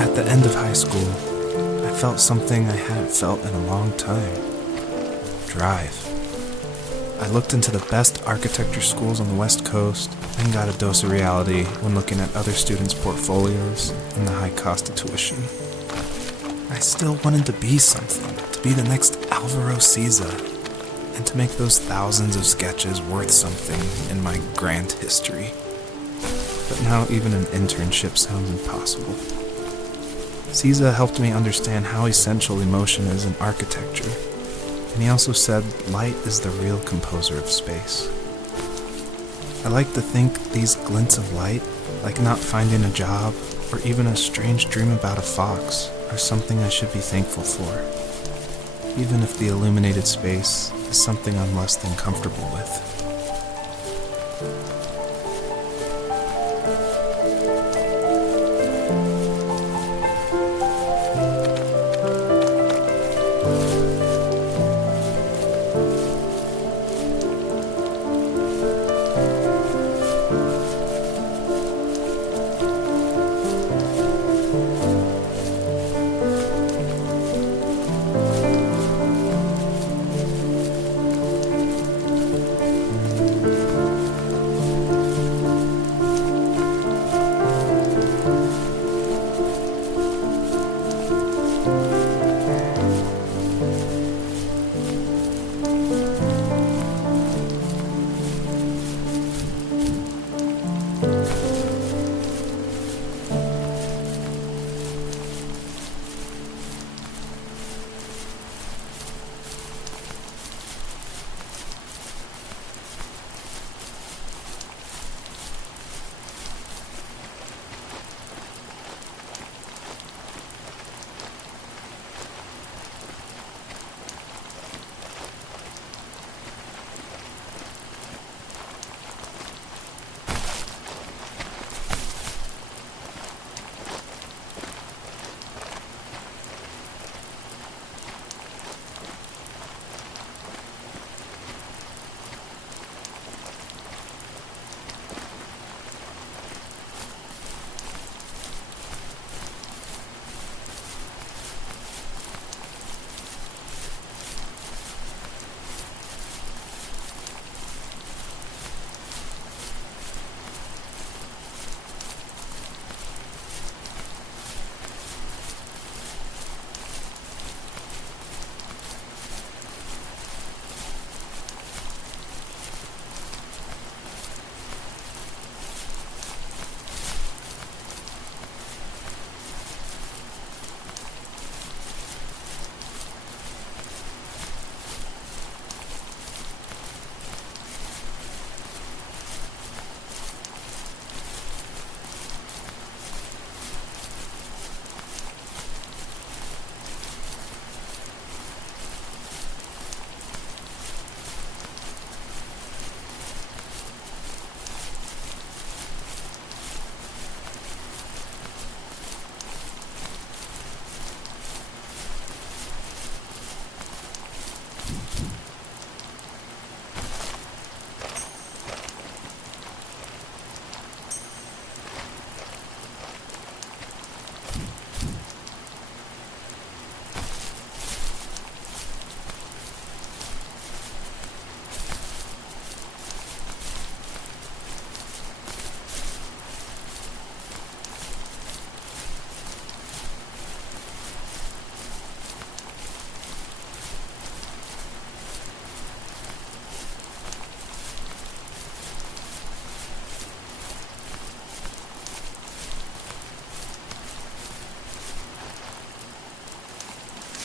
At the end of high school, I felt something I hadn't felt in a long time. Drive. I looked into the best architecture schools on the West Coast and got a dose of reality when looking at other students' portfolios and the high cost of tuition. I still wanted to be something, to be the next Alvaro Siza, and to make those thousands of sketches worth something in my grand history. But now even an internship sounds impossible. Siza helped me understand how essential emotion is in architecture, and he also said light is the real composer of space. I like to think these glints of light, like not finding a job or even a strange dream about a fox, are something I should be thankful for, even if the illuminated space is something I'm less than comfortable with.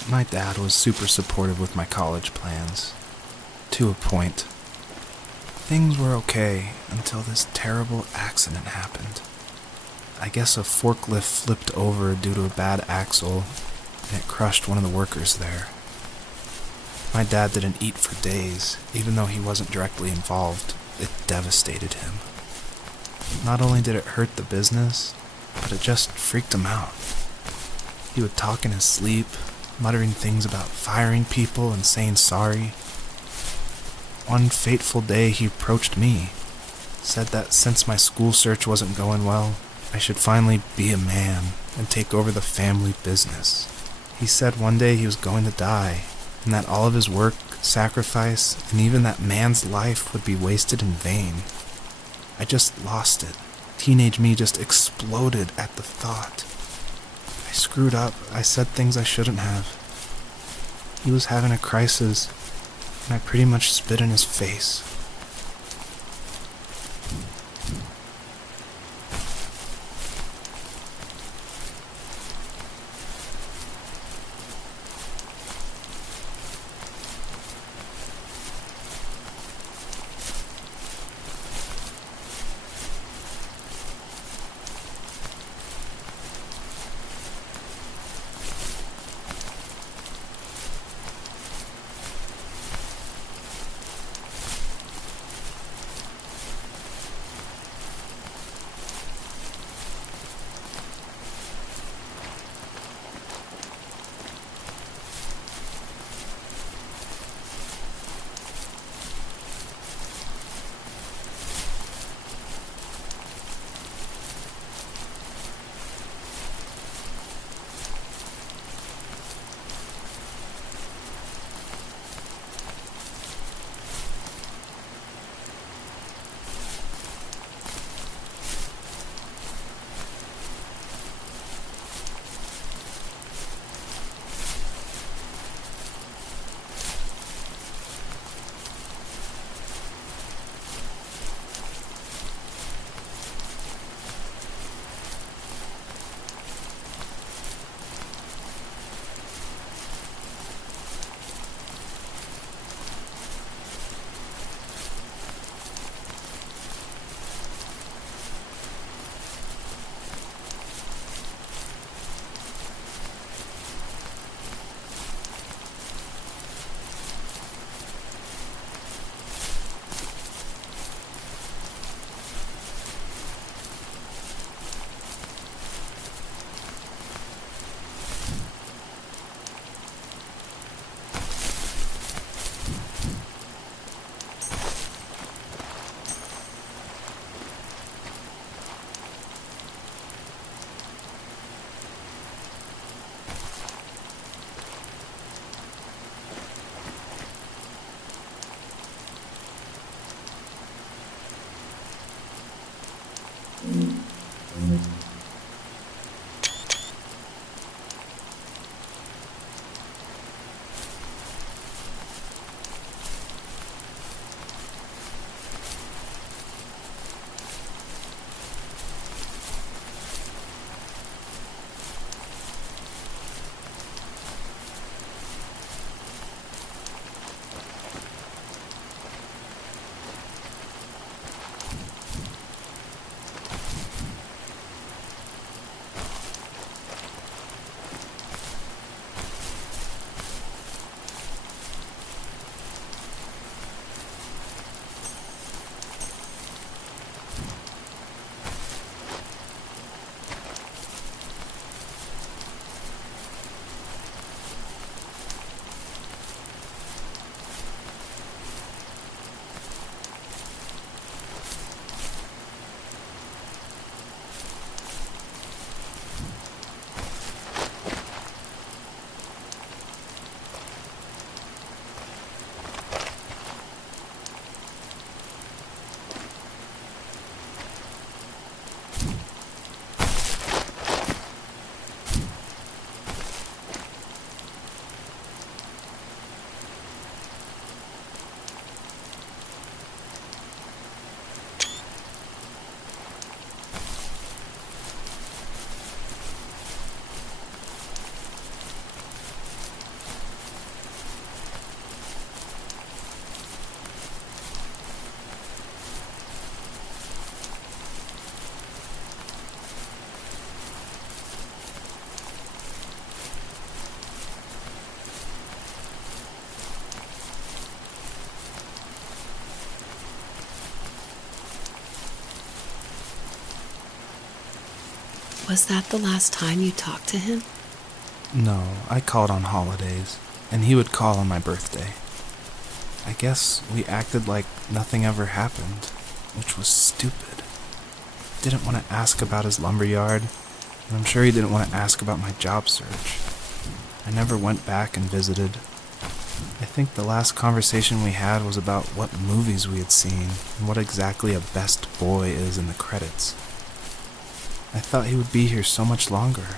My dad was super supportive with my college plans. To a point. Things were okay until this terrible accident happened. I guess a forklift flipped over due to a bad axle, and it crushed one of the workers there. My dad didn't eat for days, even though he wasn't directly involved. It devastated him. Not only did it hurt the business, but it just freaked him out. He would talk in his sleep, muttering things about firing people and saying sorry. One fateful day he approached me, said that since my school search wasn't going well, I should finally be a man and take over the family business. He said one day he was going to die, and that all of his work, sacrifice, and even that man's life would be wasted in vain. I just lost it. Teenage me just exploded at the thought. I screwed up. I said things I shouldn't have. He was having a crisis, and I pretty much spit in his face. Was that the last time you talked to him? No, I called on holidays, and he would call on my birthday. I guess we acted like nothing ever happened, which was stupid. Didn't want to ask about his lumberyard, and I'm sure he didn't want to ask about my job search. I never went back and visited. I think the last conversation we had was about what movies we had seen and what exactly a best boy is in the credits. I thought he would be here so much longer.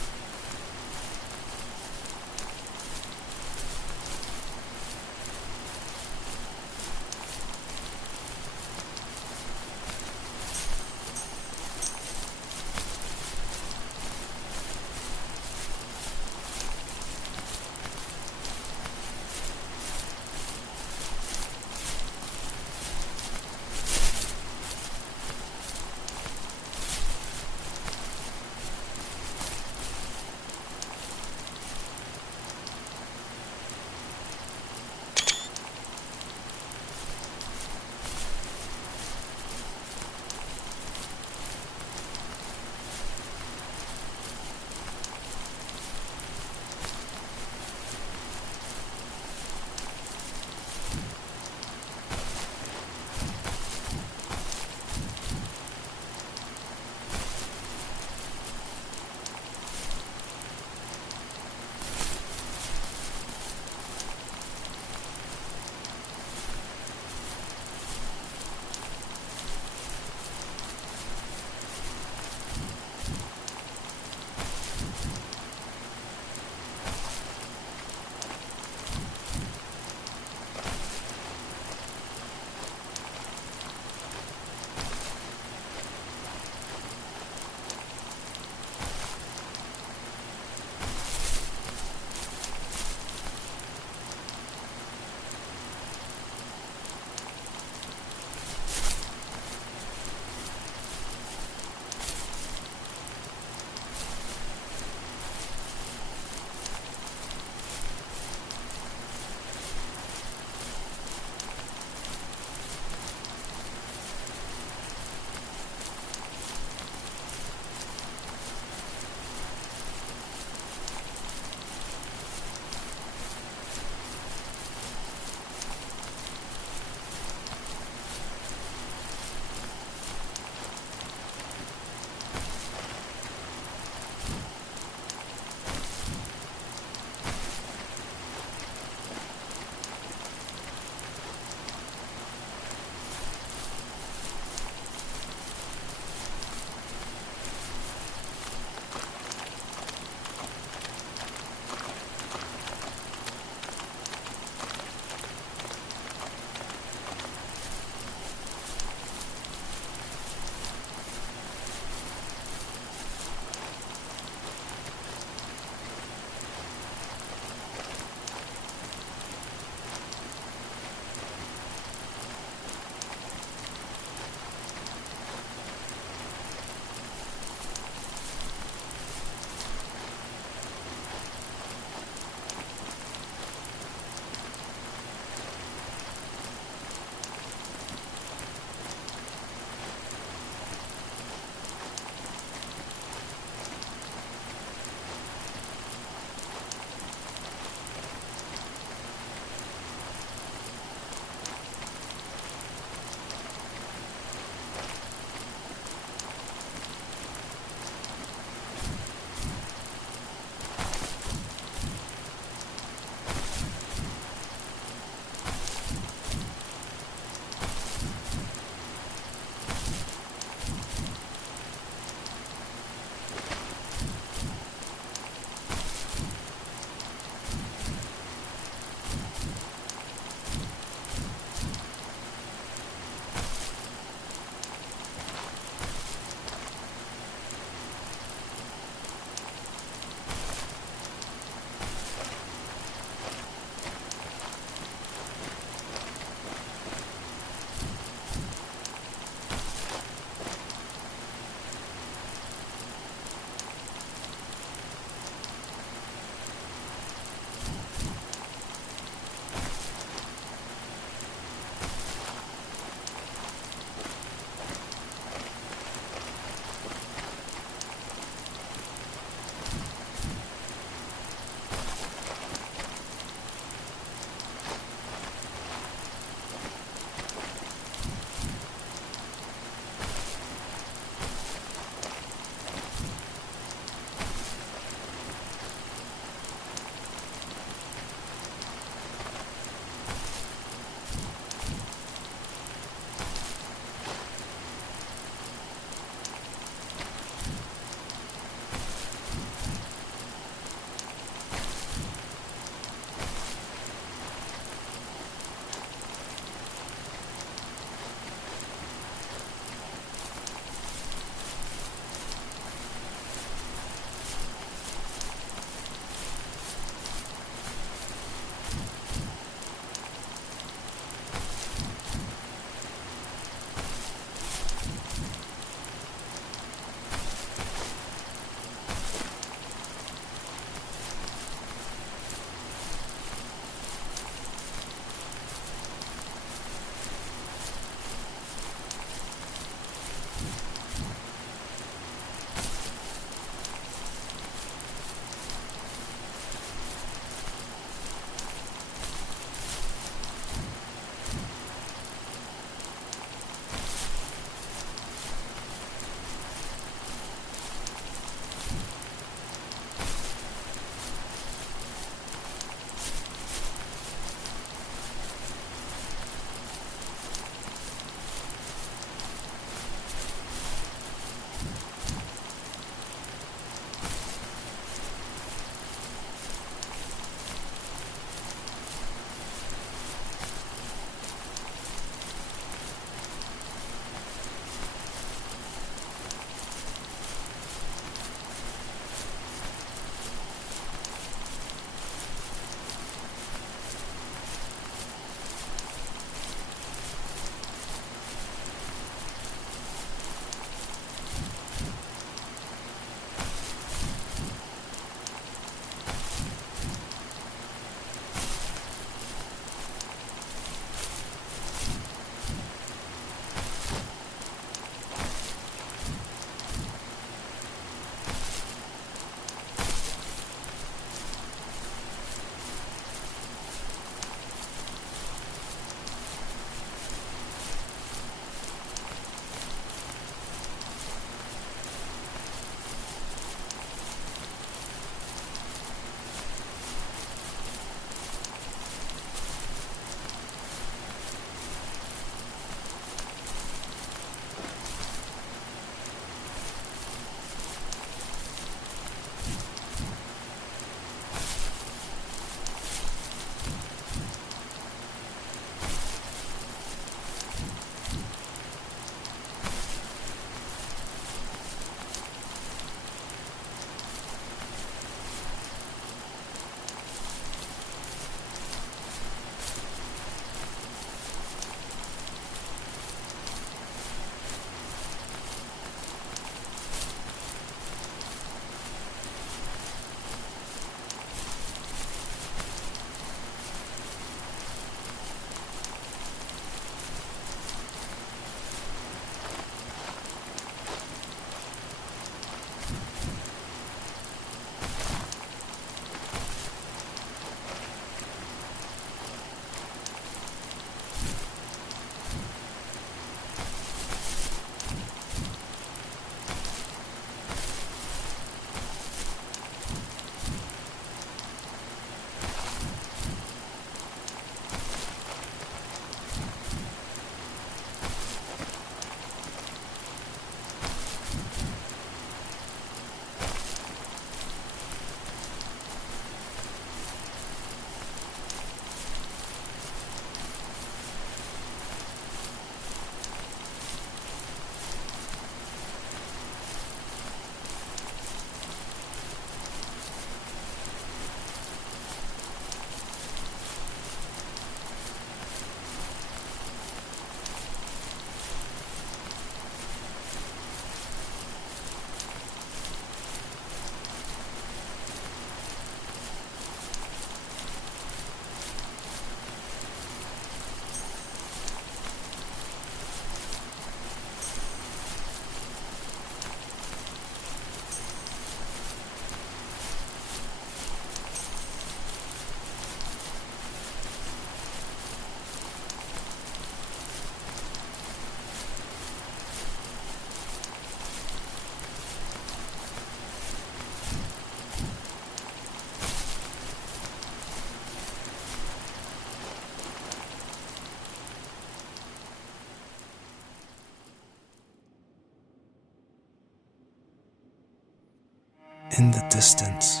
In the distance,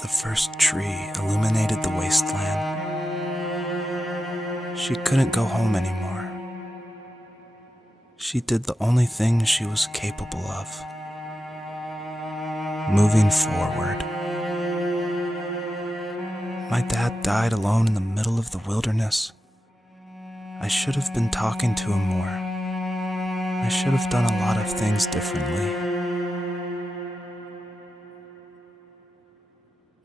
the first tree illuminated the wasteland. She couldn't go home anymore. She did the only thing she was capable of: moving forward. My dad died alone in the middle of the wilderness. I should have been talking to him more. I should have done a lot of things differently.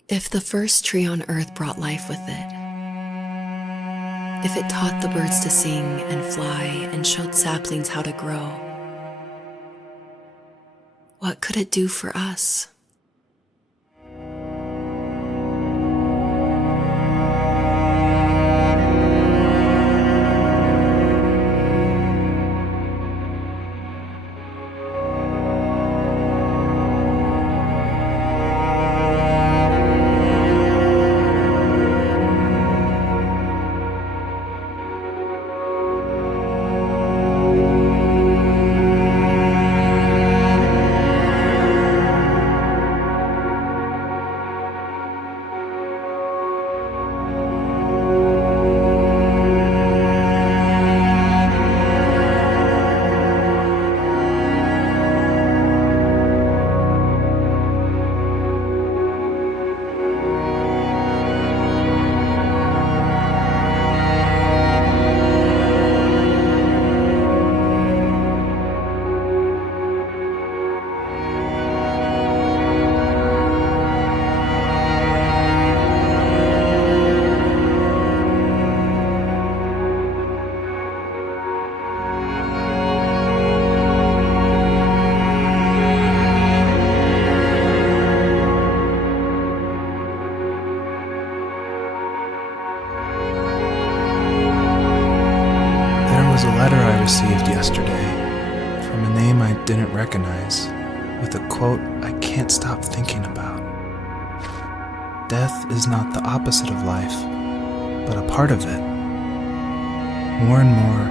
If the first tree on earth brought life with it, if it taught the birds to sing and fly and showed saplings how to grow, what could it do for us? Was a letter I received yesterday from a name I didn't recognize, with a quote I can't stop thinking about. Death is not the opposite of life, but a part of it. More and more,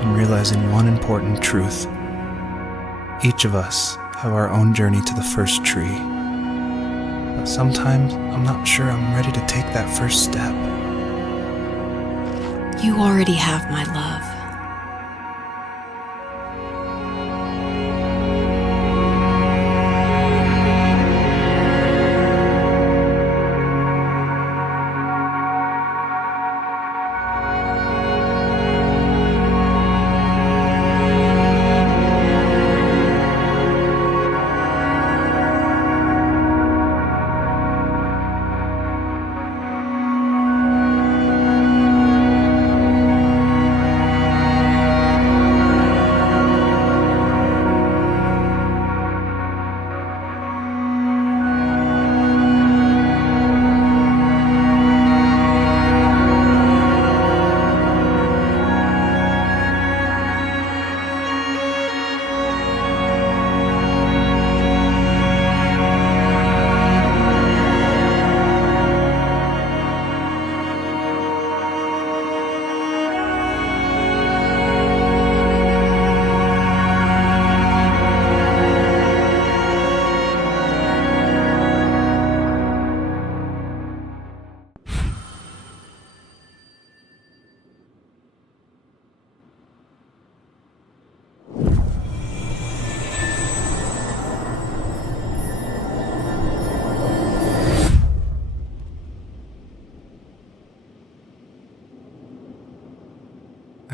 I'm realizing one important truth. Each of us have our own journey to the first tree, but sometimes I'm not sure I'm ready to take that first step. You already have my love.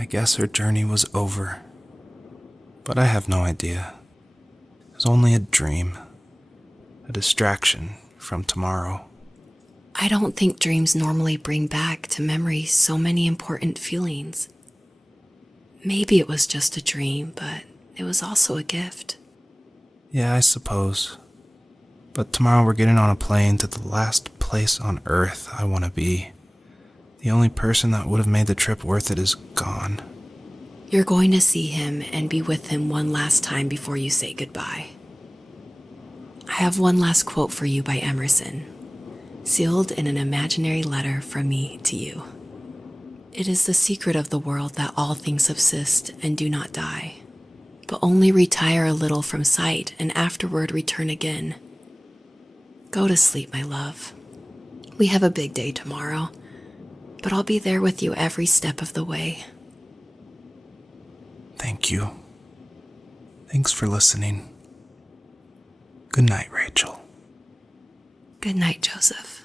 I guess her journey was over, but I have no idea. It was only a dream, a distraction from tomorrow. I don't think dreams normally bring back to memory so many important feelings. Maybe it was just a dream, but it was also a gift. Yeah, I suppose. But tomorrow we're getting on a plane to the last place on Earth I want to be. The only person that would have made the trip worth it is gone. You're going to see him and be with him one last time before you say goodbye. I have one last quote for you by Emerson, sealed in an imaginary letter from me to you. It is the secret of the world that all things subsist and do not die, but only retire a little from sight and afterward return again. Go to sleep, my love. We have a big day tomorrow, but I'll be there with you every step of the way. Thank you. Thanks for listening. Good night, Rachel. Good night, Joseph.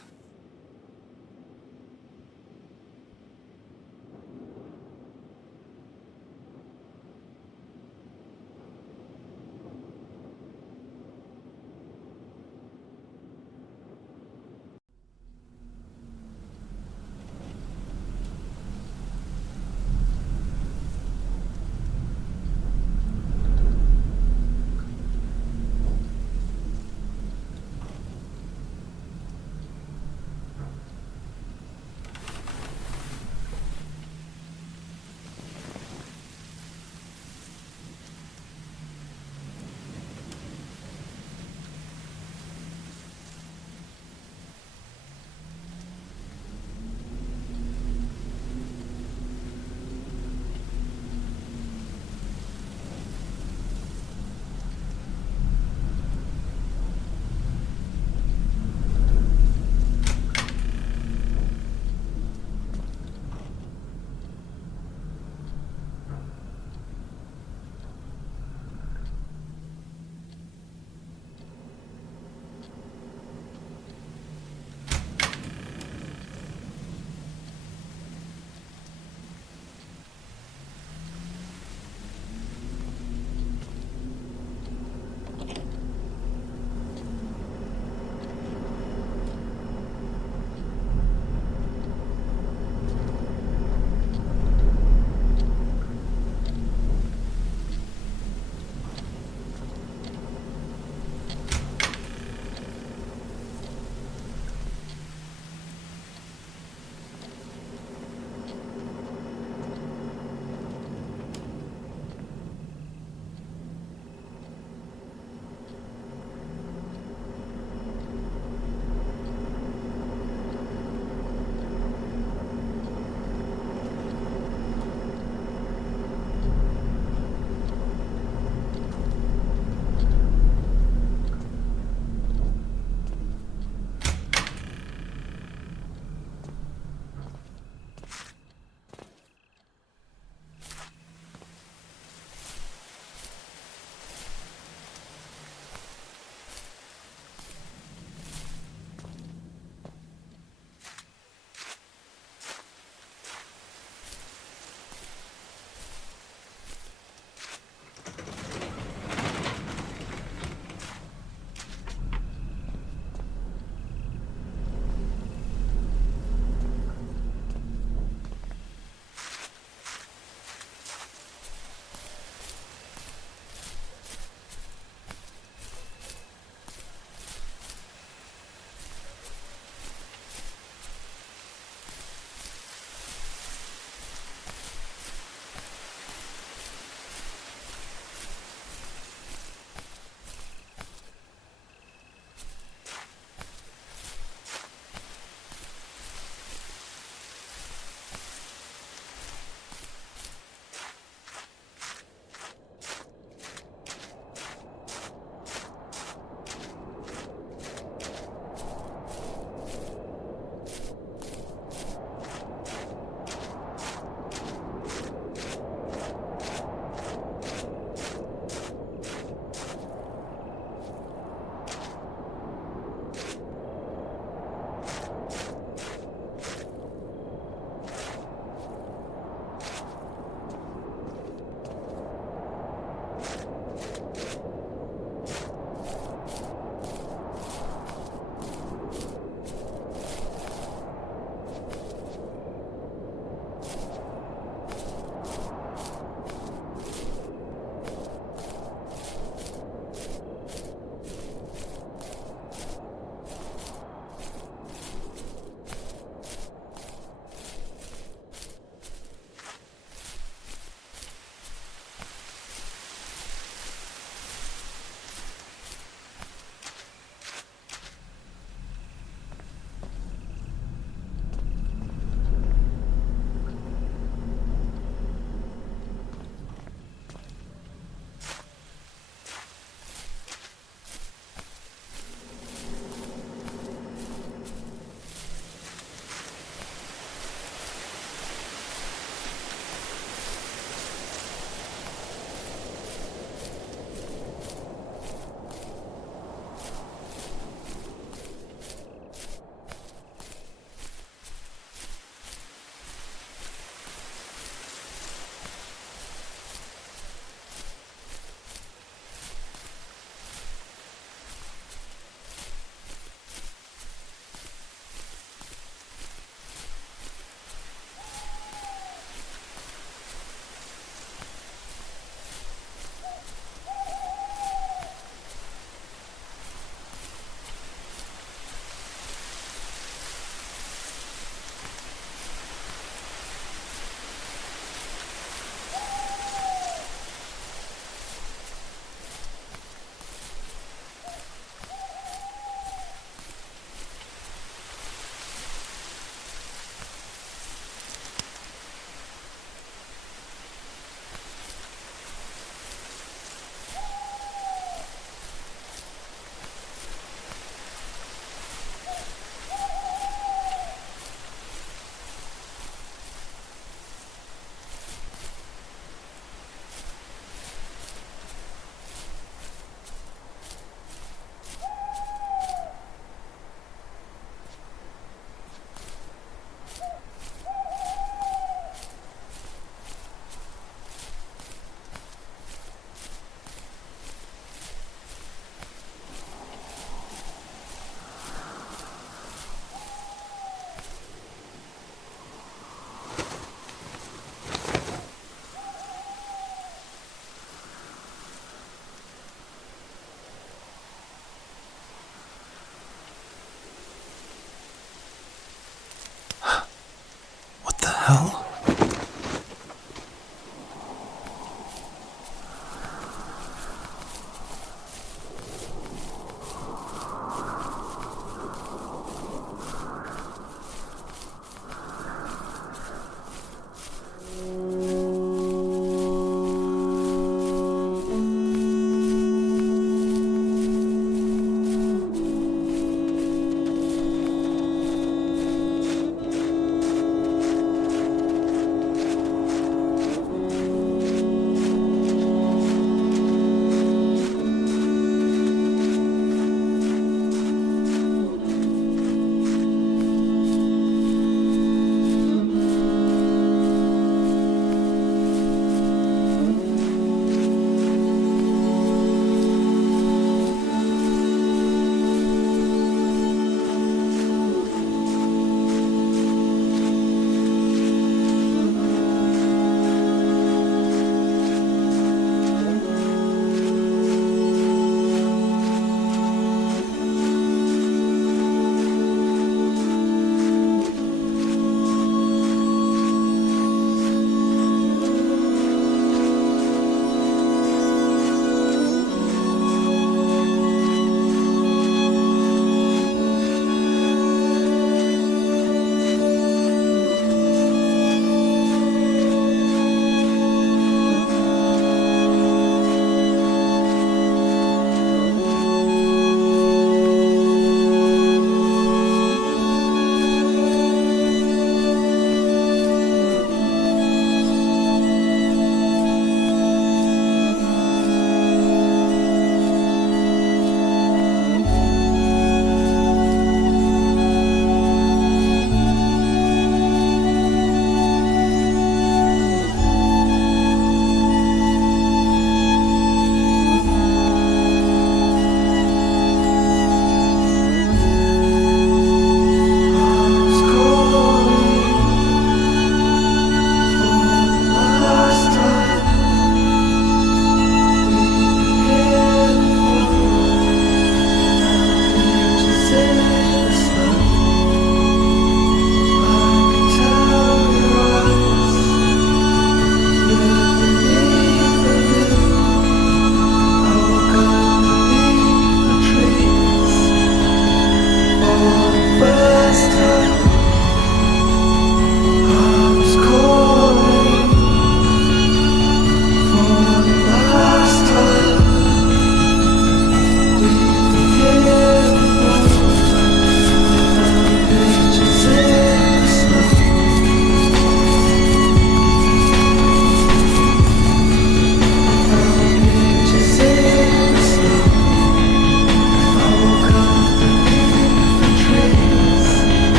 the hell?